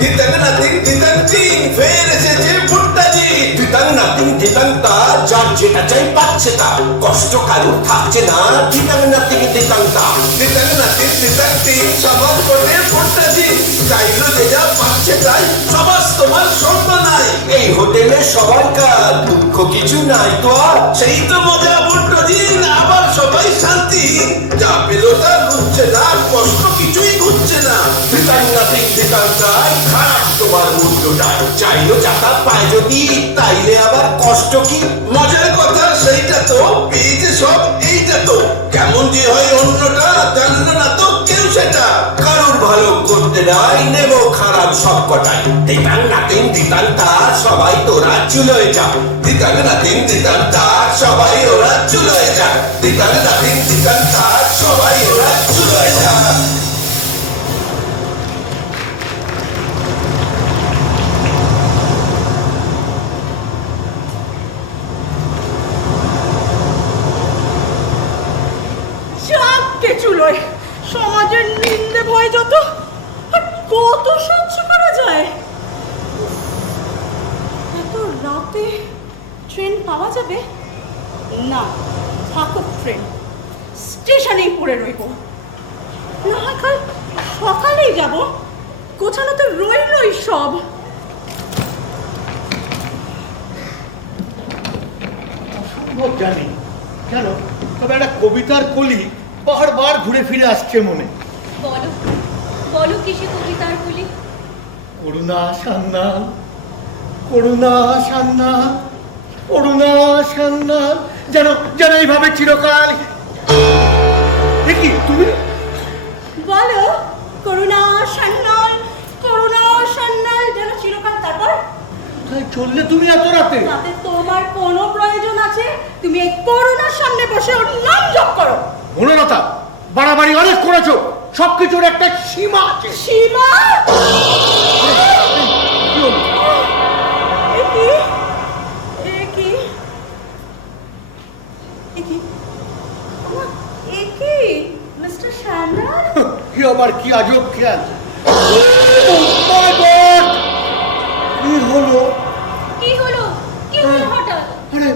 দিতং না দিন দিতंतीन ফের এসেছে ভুট্টা দিন। দিতং না দিন দিতंता যার যেটা চাই পাচ্ছে তা, কষ্ট কারো থাকছে না। দিতং না দিন দিতंता দিতং না দিন দিতंतीन সমাজ করে ভুট্টা দিন, চাইলো যে যা পাচ্ছে তাই, সমাজ তোমার সঙ্গ নাই। এই হোটেলে সবার কাজ, দুঃখ কিছু নাই তো আর, সেই তো মজা ভুট্টা দিন। আবার সবাই শান্তি, যা পেলো তা ঘুরছে না, কষ্ট কিছুই ঘুরছে না। দিতং না দিন দিতंता খারাপ তোমার মূল্যটা, চাইলো যাতা পায় যদি, তাইলে আবার কষ্ট কি? মজার কথা সেইটা তো, পেয়েছে সব এইটা তো, কেমন যে হয় অন্যটা জানলো না তো কেউ সেটা। কারোর ভালো করতে নাই, নেব খারাপ সব কটাই। দিতাং না দিন দিতंता সবাই তোরা চুলোয় যা। দিতাং না দিন দিতंता সবাই ওরা চুলোয় যা। দিতাং না দিন দিতंता সবাই ওরা চুলোয় যা। চাপকে চুলোয়, সমাজের নিন্দে ভয় যত, আর কত সহ্য করা যায়। এত রাতে ট্রেন পাওয়া যাবে না? থাকুক ট্রেন, স্টেশনেই পড়ে রইব। না হয় কাল সকালেই যাব, গোছানো তো রইলই সব। অসম্ভব জানি কেন, তবে একটা কবিতার কলি বারবার ঘুরে ফিরে আসছে মনে। বলো বলো কিসে কবিতার কলি? করুণা সান্যাল, করুণা সান্যাল, করুণা সান্যাল, যেন যেন এইভাবে চিরকাল। এ কি তুমি? বলো করুণা সান্যাল যেন চিরকাল। তারপর কোথায় চললে তুমি এত রাতে? তাতে তোমার কোনো প্রয়োজন আছে? তুমি এই করুণার সামনে বসে ওর নাম জপ করো। বনলতা, বাড়াবাড়ি অনেক করেছো। সবকিছুর একটা সীমা আছে। সীমা? এ কি? এ কি? এ কি? ওমা, এ কি মিস্টার সান্যাল? কি আবার কি আজব খেয়াল! Oh my God! কি হলো? কি হলো? কি হলো হঠাৎ? আরে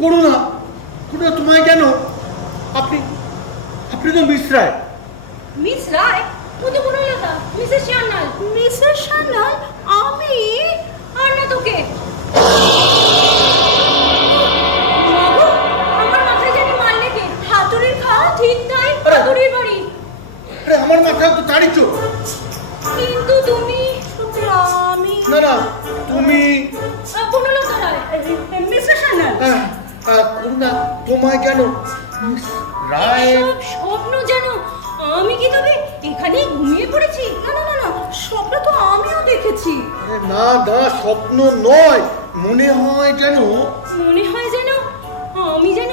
করুণা, করুণা তোমায় কেন? আপনি আপনি তো মিশ্রায়। মিস রায়? ও তো বনলতা, মিসেস সান্যাল। মিসেস সান্যাল? আমি? আর না তোকে। বাবু, আমার মাথায় জানি মারলে কে? হাতুড়ির খা? ঠিক তাই, হাতুড়ির বাড়ি। আরে আমার মাথায় তো তারই চোখ। কিন্তু তুমি সত্যি আমি? না না, তুমি বনলতা রায়। মিসেস সান্যাল? করুণা তোমায় কেন? মিস রায়? সব স্বপ্ন যেন। আমি কি তবে এখানেই ঘুমিয়ে পড়েছি? না না না না, স্বপ্ন তো আমিও দেখেছি। আরে না না, স্বপ্ন নয়, মনে হয় যেন। মনে হয় যেন আমি যেন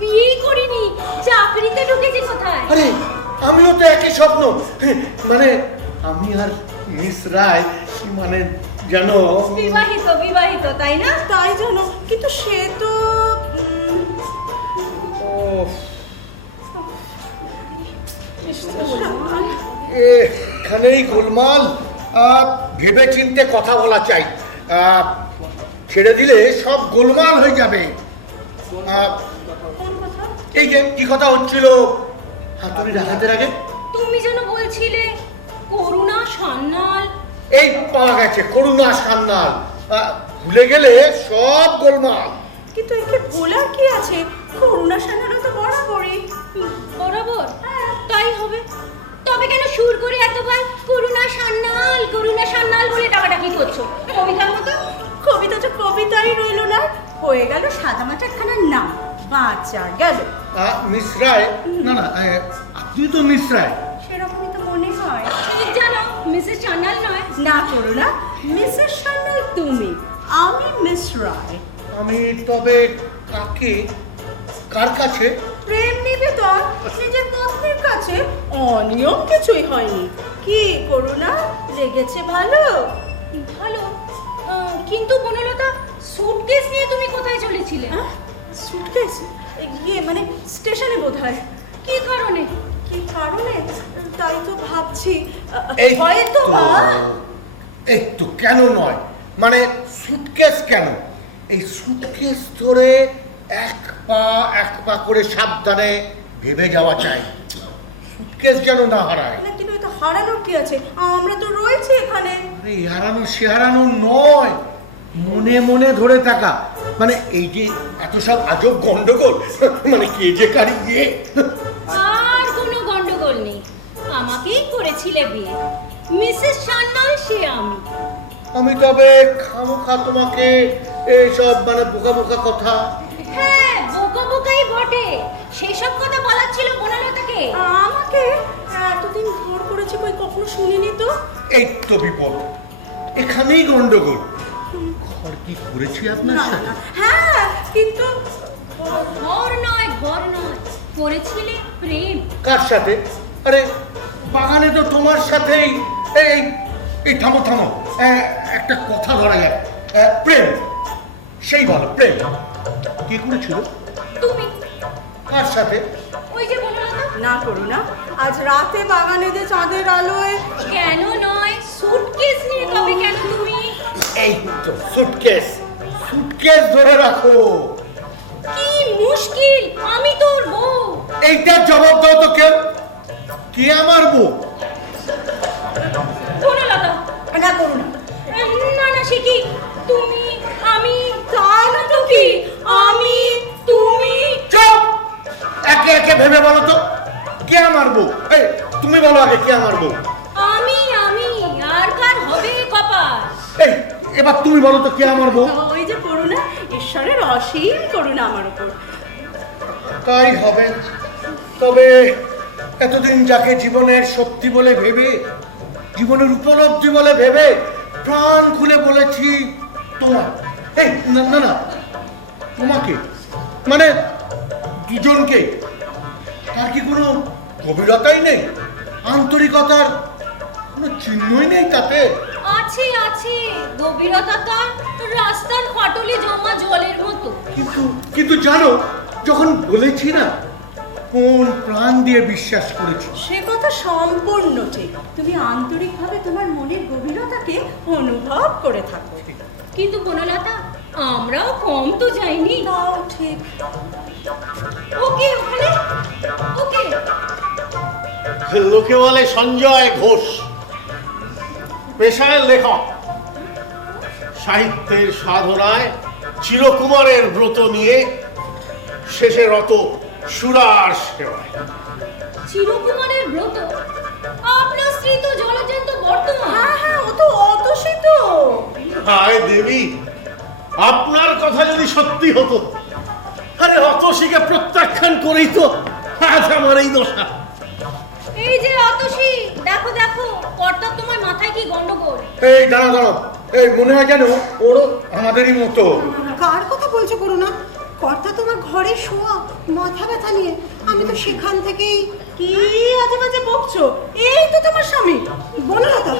বিয়েই করিনি, চাকরিতে ঢুকেছি কোথায়। আরে আমিও তো একই স্বপ্ন। মানে আমি আর মিস রায় মানে যেন বিবাহিত বিবাহিত, তাই না? তাই জানো, কিন্তু সে তো এখানেই গোলমাল। ভেবে চিনতে কথা বলা চাই। ছেড়ে দিলে সব গোলমাল হয়ে যাবে। এই যে কি কথা হচ্ছিল হাতুড়ি হাতের আগে? তুমি যেন বলছিলে করুণা সান্যাল। এই পাওয়া গেছে, করুণা সান্যাল। ভুলে গেলে সব গোলমাল। কিন্তু একে ভোলার কি আছে? করুণা সান্যাল তো বরাবরই। বরাবর? তাই হবে। তবে কেন সুর করে এতবার করুণা সান্যাল বলে ডাকাডাকি করছো কবিতার মতো? কবিতা তো কবিতাই রইল না, হয়ে গেল সাদামাটা একখানা নাম। বাঁচা গেল। মিস রায়? না না, আপনি তো মিস রায়। সেরকমই তো মনে হয়। ঠিক জানো মিসেস সান্যাল নয়। না করুণা, মিসেস সান্যাল তুমি, আমি মিস রায়। আমি তবে কাকে, কার কাছে? প্রেম নিবেদন নিজের পত্নীর কাছে। অনিয়ম কিছুই হয়নি। কি করুণা, লেগেছে ভালো? ভালো, কিন্তু বনলতা সুটকেস নিয়ে তুমি কোথায় চলেছিলে? সুটকেস? গিয়ে মানে স্টেশনে বোধহয়। কি কারণে? কি কারণে তাই তো ভাবছি। এই হয়তো বা এই তো কেন নয়, মানে সুটকেস কেন? এই সুটকেস ধরে এক পা করে সাবধানে ভেবে যাওয়া চাই, সুটকেস যেন না হারায়। না, কিন্তু এটা হারানোর কি আছে? আমরা তো রয়েছি এখানে। আরে হারানো সে হারানো নয়, মনে মনে ধরে থাকা। মানে এই যে এত সব আজব গন্ডগোল, মানে কে যে কারি গিয়ে। আর কোনো গন্ডগোল নেই, আমাকেই করেছিলে বিয়ে। মিসেস সান্যাল সে আমি। আমি তবে খামোখা তোমাকে এইসব মানে বোকা বোকা কথা। হ্যাঁ, বোকাই বটে। সেসব কথা বলার ছিল বনলতাকে। আমাকে এতদিন ভর করেছে, কই কখনো শুনিনি তো। এই তো বিপদ, এখানেই গন্ডগোল। ঘর কি করেছি আপনার না সাথে? না, হ্যাঁ কিন্তু ঘর নয় করেছিলে প্রেম। কার সাথে? আরে বাগানে তো তোমার সাথেই। এই এই থামো থামো, একটা কথা ধরা যায়। প্রেম, সেই ভালো প্রেম। কে করেছিল? তুমি। কার সাথে? ওই যে বনলতা। না করুণা, আজ রাতে বাগানে যে চাঁদের আলোয়। কেন নয়, সুটকেস নিয়ে তবে কেন তুমি? এই তো সুটকেস, সুটকেস ধরে রাখো। কি মুশকিল, আমি তোর বউ। এইটার জবাব দাও তো। কে কে আমার বউ? বনলতা। না করুণা, না না, সে কি তুমি আমি? তাই না তো কি আমি তুমি? চুপ! একে একে ভেবে বলো তো, কে আমার বউ? এই তুমি বলো আগে, কে আমার বউ? আমি আর কার হবে কপাল? এই এবার তুমি বলো তো, কে আমার বউ? ওই যে করুণা, ঈশ্বরের অসীম করুণা আমার উপর। তাই হবে। তবে এতদিন যাকে জীবনের সত্যি বলে ভেবে, জীবনের উপলব্ধি বলে ভেবে প্রাণ খুলে বলেছি তোমার, এই না না না তোমাকে, মানে দুজনকে, তার কি কোনো গভীরতাই নেই, আন্তরিকতার কোনো চিহ্নই নেই তাতে? আছে আছে, গভীরতাটা রাস্তার ফাটলে জমা জলের মতো। কিন্তু কিন্তু জানো, যখন বলেছি না, কোন প্রাণ দিয়ে বিশ্বাস করেছি। সে কথা সম্পূর্ণ ঠিক। তুমি আন্তরিকভাবে তোমার মনের গভীরতাকে অনুভব করে থাকো। কিন্তু বনলতা, আমরাও কম তো যাইনি। তাও ঠিক। ওকে ওখানে, ওকে। লোকে বলে সঞ্জয় ঘোষ, পেশায় লেখক, সাহিত্যের সাধনায় চিরকুমারের ব্রত নিয়ে শেষে রত সুরার সেবায়। চিরকুমারের ব্রত? আপনার স্ত্রী তো জলজন্ত বর্তমান। হ্যাঁ হ্যাঁ, ও তো অতসী তো। হায় দেবী, আপনার কথা যদি সত্যি হতো, আরে অতসীকে প্রত্যাখ্যান করেই তো আজ আমার এই দশা। এই যে অতসী, দেখো দেখো, কর্তা তোমার মাথায় কি গন্ডগোল। এই দাঁড়াও দাঁড়াও, এই মনে হয় যেন ওরও আমাদেরই মতো। কার কথা বলছো করুণা? কর্তা তোমার ঘরে শোয়া, মাথা ব্যথা নিয়ে। আমি তো সেখান থেকেই। কি আজে বাজে বকছো? এই তো তোমার স্বামী। বলো না তো,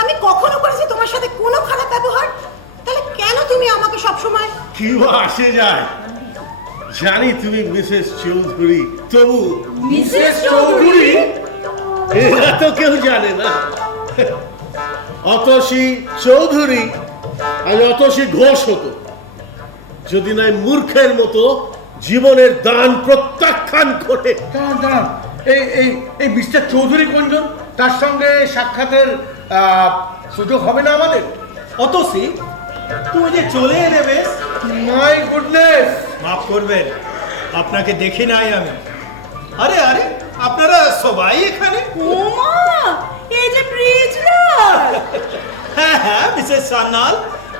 আমি কখনো করেছি তোমার সাথে কোনো খারাপ ব্যবহার? তাহলে কেন তুমি আমাকে সবসময়? কি বা আসে যায়, জানি তুমি মিসেস চৌধুরী, তবু মিসেস চৌধুরী? এরা তো কেউ জানে না। অতসী চৌধুরী আর অতসী ঘোষ হতো যদি নয় মূর্খের মতো জীবনের দান প্রত্যাখ্যান করে। দাঁড়ান দাঁড়ান, এই এই এই মিস্টার চৌধুরী কোনজন? তার সঙ্গে সাক্ষাতের সুযোগ হবে না আমাদের? অতসী, তুমি যে চলে এলে বেশ। My goodness! মাফ করবেন, আপনাকে দেখি নাই আমি। আরে আরে, আপনারা সবাই এখানে? ওমা, এই যে ব্রিজলাল। হ্যাঁ হ্যাঁ, মিসেস সান্যাল,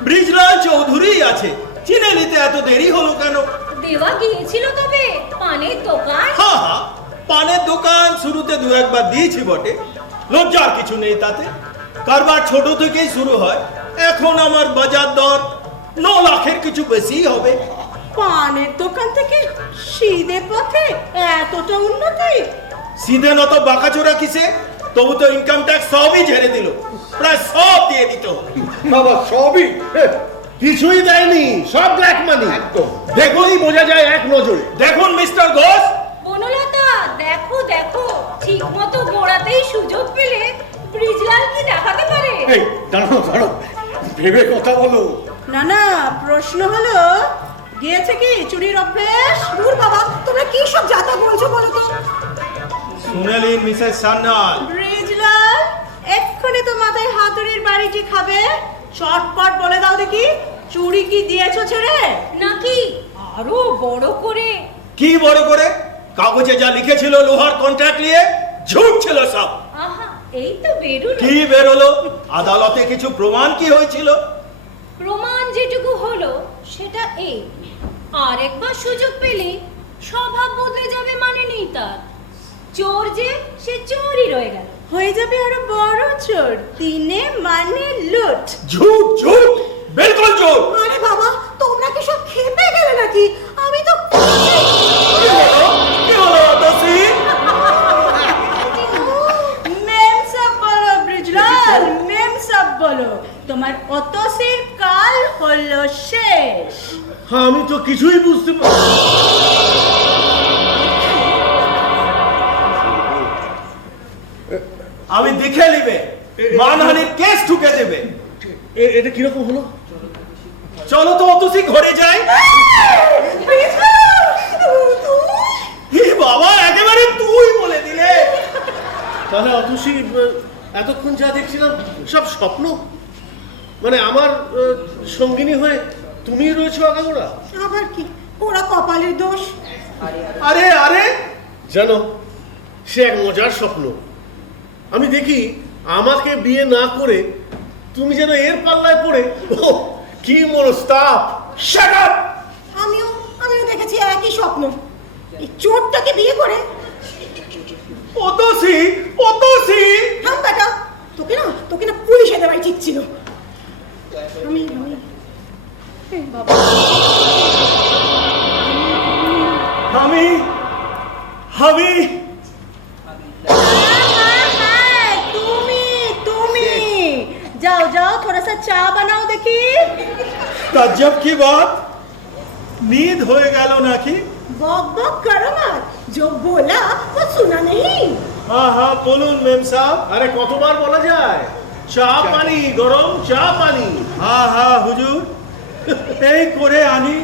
ব্রিজলাল চৌধুরী আছে। চিনে নিতে এত দেরি হলো কেন? দেওয়া গিয়েছিল তবে পানের দোকান। হ্যাঁ হ্যাঁ, পানের দোকান শুরুতে দু একবার দিয়েছি বটে, লজ্জার কিছু নেই তাতে। কারবার ছোট থেকেই শুরু হয়। এখন আমার বাজার দর 9 লাখের কিছু বেশি হবে। পানের দোকান থেকে সিধে পথে এতটা উন্নতি? সিধে নত বাঁকাচোরা কিসে? তবু তো ইনকাম ট্যাক্স সবই ঝেড়ে দিল, প্রায় সব দিয়ে দিত। বাবা সবই কিছুই দেয়নি, সব ব্ল্যাক মানি। একদম। দেখলেই বোঝা যায় এক নজরে। দেখুন মিস্টার ঘোষ, বনলতা, দেখো দেখো, ঠিক মতো গোড়াতেই সুযোগ পেলে ব্রিজলাল কি দেখাতে পারে। এই দাঁড়াও দাঁড়াও, ভেবে কথা বলো। না না, প্রশ্ন হলো গিয়েছে কি চুরির অভ্যেস? দূর বাবা, তোমরা কি সব যাতা বলছো বলো তো? শুনেলেন মিসেস সান্যাল? ব্রিজলাল, এক্ষুনি তো মাথায় হাতুড়ির বাড়িটি খাবে। চটপট বলে দাও দেখি, চুরি কি দিয়েছো ছেড়ে, নাকি আরো বড় করে? কি বড় করে? কাগজে যা লিখেছিল লোহার কন্ট্রাক্ট নিয়ে, ঝুট ছিল সব। আহা, এই তো বেরুলো। কি বেরোলো? আদালতে কিছু প্রমাণ কি হয়েছিল? প্রমাণ যেটুকু হলো সেটা এই, আর একবার সুযোগ পেলে স্বভাব বদলে যাবে মানে নেই তার। চোর যে সে চোরই রয়ে গেল। হয়ে যাবে আরো বড় চোর, দিনে মানে লুট। ঝুট ঝুট, বিলকুল ঝুট। আরে বাবা, তোমরা কি সব খেপে গেলে নাকি? আমি তো কি হলো অতসী? মেম সব বলো ব্রিজলাল, মেম সব বলো। তোমার অতসীর কাল হলো শেষ। আমি তো কিছুই বুঝতে পারি। আমি দেখে নিবে, মানহানির কেস ঠুকে দেবে। এটা কিরকম হলো? চলো তো অতসী ঘরে যাই। হে বাবা, একেবারে তুই বলে দিলে। তাহলে অতসী, এতক্ষণ যা দেখছিলাম সব স্বপ্ন? মানে আমার সঙ্গিনী হয়ে তুমি রয়েছো আগাগোড়া? আবার কি, ওরা কপালের দোষ। আরে আরে, জানো, সে এক মজার স্বপ্ন। আমি দেখি আমাকে বিয়ে না করে তুমি যেন এর পাল্লায় পড়ে, ও কি মনস্তাপ! Shut up! আমিও দেখেছি একই স্বপ্ন। এই চোরটাকে বিয়ে করে? অতসী, অতসী! থাম বেটা, তোকে না পুলিশে দেওয়াই ঠিক ছিল। আমি বাবা আমি তুমি जाओ जाओ थोड़ा सा चा बनाओ देखी। ताज्जुब की बात, नींद हो गया नाकी? बक बक करो मत, जो बोला वो सुना नहीं। हाँ हाँ बोलून मेम साहब। আরে কতবার বলা যায় চা পানি, গরম চা পানি। हाँ हाँ हुजूर, এই করে আনি।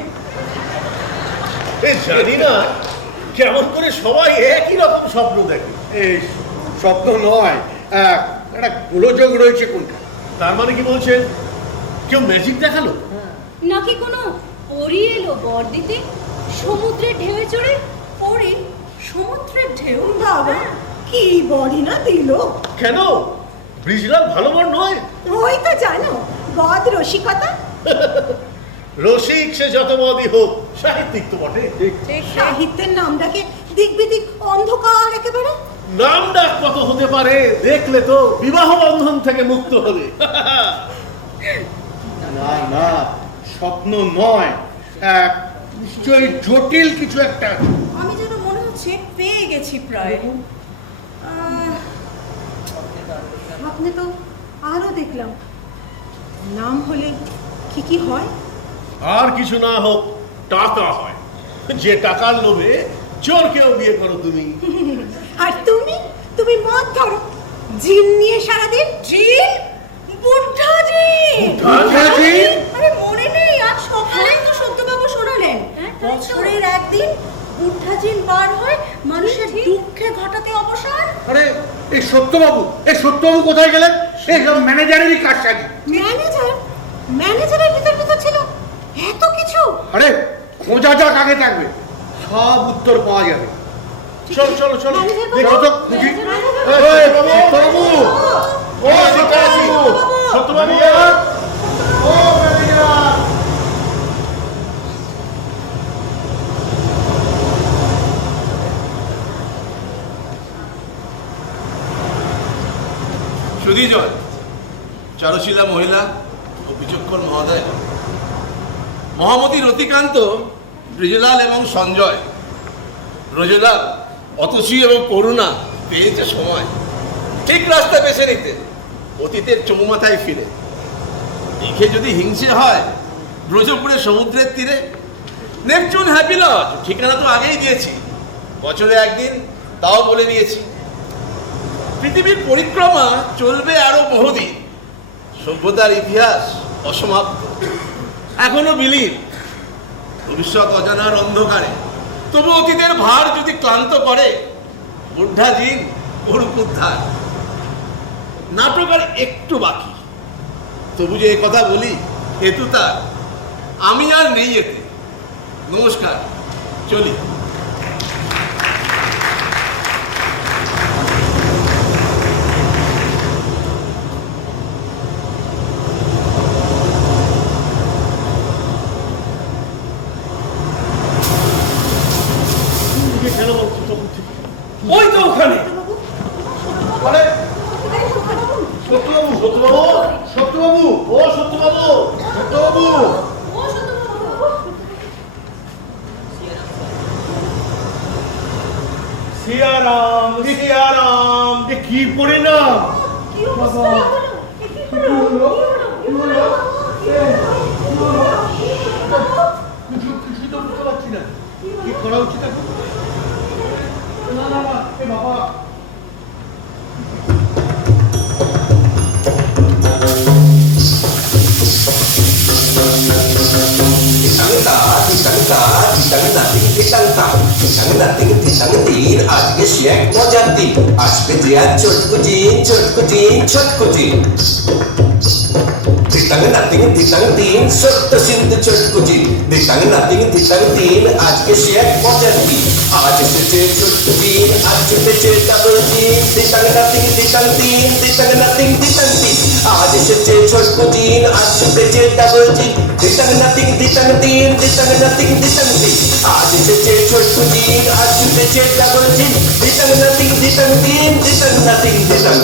এ জানি না কেমন করে সবাই একই রকম স্বপ্ন দেখে। এই স্বপ্ন নয়, একটা গোলযোগ রয়েছে কোনটা। তার মানে কি বলছেন কেউ ম্যাজিক দেখালো? নাকি কোনো পরি এলো বর দিতে সমুদ্রের ঢেউয়ে চড়ে? পরে সমুদ্রের ঢেউ? বাবা কি বলি না দিল। কেন ব্রিজলাল ভালো বর নয়? ওই তো জানো বদ রসিকতা। রসিক সে যত মদই হোক, সাহিত্যিক তো বটে। সাহিত্যের নামটাকে দিক বিদিক অন্ধকার একেবারে। নাম ডাক কত হতে পারে, দেখলে তো বিবাহ বন্ধন থেকে মুক্ত হবে। না না, স্বপ্ন নয়, নিশ্চয়ই জটিল কিছু একটা। আমি যেন মনে হচ্ছে পেয়ে গেছি প্রায়। আপনি তো আরো দেখলাম নাম হলে কি হয়? আর কিছু না হোক টাকা হয়, যে টাকার লোভে চোরকেও বিয়ে করো তুমি। আর তুমি মদ ধরো, জিন নিয়ে সারাদিন। জিন? বুদ্ধা জিন? বুদ্ধা জিন? আরে মনে নেই আজ সকালেই তো সত্যবাবু শোনালেন বছরের একদিন বুদ্ধা জিন বার হয় মানুষের দুঃখে ঘটাতে অবসান। আরে এই সত্যবাবু কোথায় গেলেন? এই সব ম্যানেজারেরই কাজ সাজি। ম্যানেজারের ভিতর ছিল এত কিছু। আরে খোঁজা যাক আগে থাকবে, সব উত্তর পাওয়া যাবে। চলো চলো চলো দেখো তো খুঁজি। সত্যবাবু, ও সত্যবাবু, সত্যবাবু, ও ম্যানেজার। সুধীজন, চারুশীলা মহিলা ও বিচক্ষণ মহোদয়, মহামতি রতিকান্ত, ব্রিজলাল এবং সঞ্জয়। ব্রজলাল, অতসী এবং করুণা পেয়েছে সময় ঠিক রাস্তা বেছে নিতে, অতীতের চৌমাথায় ফিরে। দেখে যদি হিংসে হয় ব্রজপুরে সমুদ্রের তীরে নেপচুন হ্যাপি লজ, ঠিকানা তো আগেই দিয়েছি, বছরে একদিন তাও বলে দিয়েছি। পৃথিবীর পরিক্রমা চলবে আরো বহুদিন, সভ্যতার ইতিহাস অসমাপ্ত, এখনো বিলীন, ভবিষ্যৎ অজানার অন্ধকারে। তবু অতীতের ভার যদি ক্লান্ত করে, বুদ্ধা জিন করুক উদ্ধার। নাটক আর একটু বাকি, তবু যে এই কথা বলি হেতু তার, আমি আর নেই এতে। নমস্কার, চলি। ওই তো ওখানে। সত্যবাবু, সত্যবাবু, ও সত্যবাবু, সত্যবাবু। সিয়ারাম, সিয়ারাম। কি পরিণাম? কি অবস্থা হলো? কিছু তো বুঝতে পারছি না, কি করা উচিত এখন? না না না, এ বাবা। আজকে সে এক মজার দিন, আসবে যে আর চটকুচিন চটকুচিন ছটকুচিন। দিতাং নাতিং দিতাং দিন, সত্য সিন্ধু চটকুচিন। দিতাং নাতিং দিতাং দিন, আজকে সে এক মজার দিন, আজ এসেছে চটকুচিন, আজ এসেছে ডাবল জিন দিতাং নাতিং দিতাং তিন দিতাং নাতিং দিতাং তিন আজ এসেছে ছোট্ট জিন আজ এসেছে ডাবল জিন দিতাং নাতিং দিতাং তিন দিতাং নাতিং দিতাং তিন আজ এসেছে ছোট্ট জিন আজ এসেছে ডাবল জিন দিতাং নাতিং দিতাং তিন দিতাং নাতিং দিতাং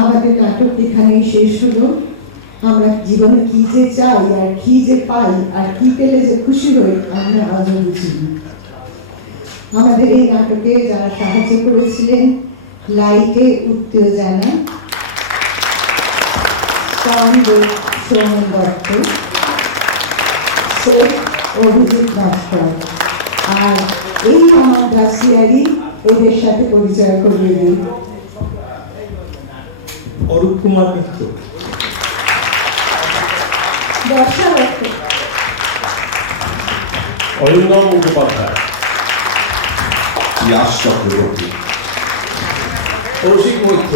আমাদের নাটক এখানেই শেষ হলো। আমরা জীবনে কি যে চাই আর কি যে পাই আর কি পেলে যে খুশি হই আমরা আজও বুঝিনি। আমাদের এই নাটকে যারা সাহায্য করেছিলেন, লাইটে উত্তেজনা, সাউন্ডে সৌমন দত্ত, সেট অভিজিৎ ভাস্কর, আর এই আমার গ্রাসিয়ারি এদের সাথে পরিচয় করিয়ে দিই। অরূপ কুমার মিত্র, বর্ষা দত্ত, অরিন্দম মুখোপাধ্যায়, ইয়াশ চক্রবর্তী, কৌশিক মৈত্র,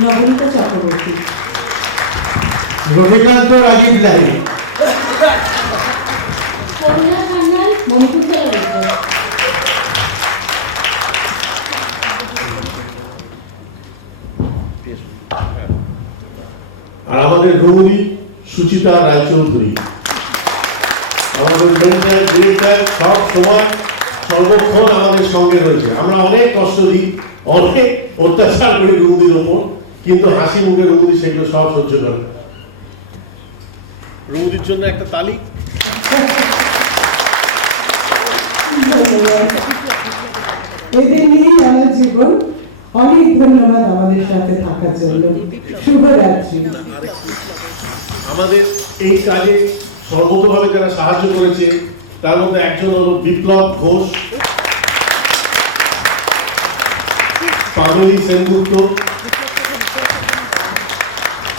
নবনীতা চক্রবর্তী, রবিকান্ত রাজীব লাহি, করুণা সান্যাল, মণিপুর চক্রবর্তী। আর আমাদের গৌরী সুচিতা রায়চৌধুরী, আমাদের মেন্টাল ডিরেক্টর সব সময় সর্বক্ষণ আমাদের সঙ্গে রয়েছে। আমরা অনেক কষ্ট দিই, অনেক অত্যাচার করি রুমদির ওপর, কিন্তু হাসি মুখে রুমদি সেগুলো সব সহ্য করে। রুমদির জন্য একটা তালি। এদের নিয়েই আমার জীবন। অনেক ধন্যবাদ আমাদের সাথে থাকার জন্য। শুভরাত্রি। আমাদের এই কাজে সর্বতভাবে যারা সাহায্য করেছে তার মধ্যে একজন হল বিপ্লব ঘোষ, পাগলি সেনগুপ্ত,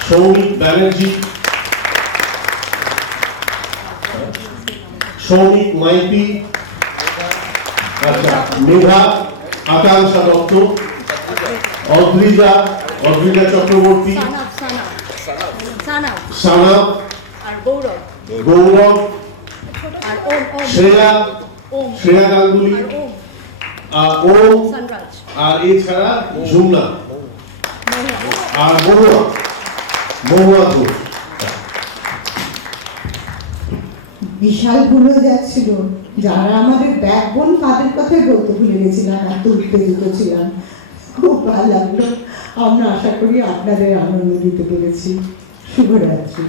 সৌমিক ব্যানার্জি, সৌমিক মাইতি, আচ্ছা মেধা, আকাঙ্ক্ষা দত্ত, অদ্রিজা চক্রবর্তী, সানাব, গৌরব, শ্রেয়া গাঙ্গুলি, ওম, আর এছাড়া ঝুমনা আর মহুয়া ঘোষ। বিশাল ভুল হয়ে যাচ্ছিল। যারা আমাদের ব্যাকবোন তাদের কথাই বলতে ভুলে গেছিলাম, এত উত্তেজিত ছিলাম। খুব ভালো লাগলো। আমরা আশা করি আপনাদের আনন্দ দিতে পেরেছি। শুভরাত্রি।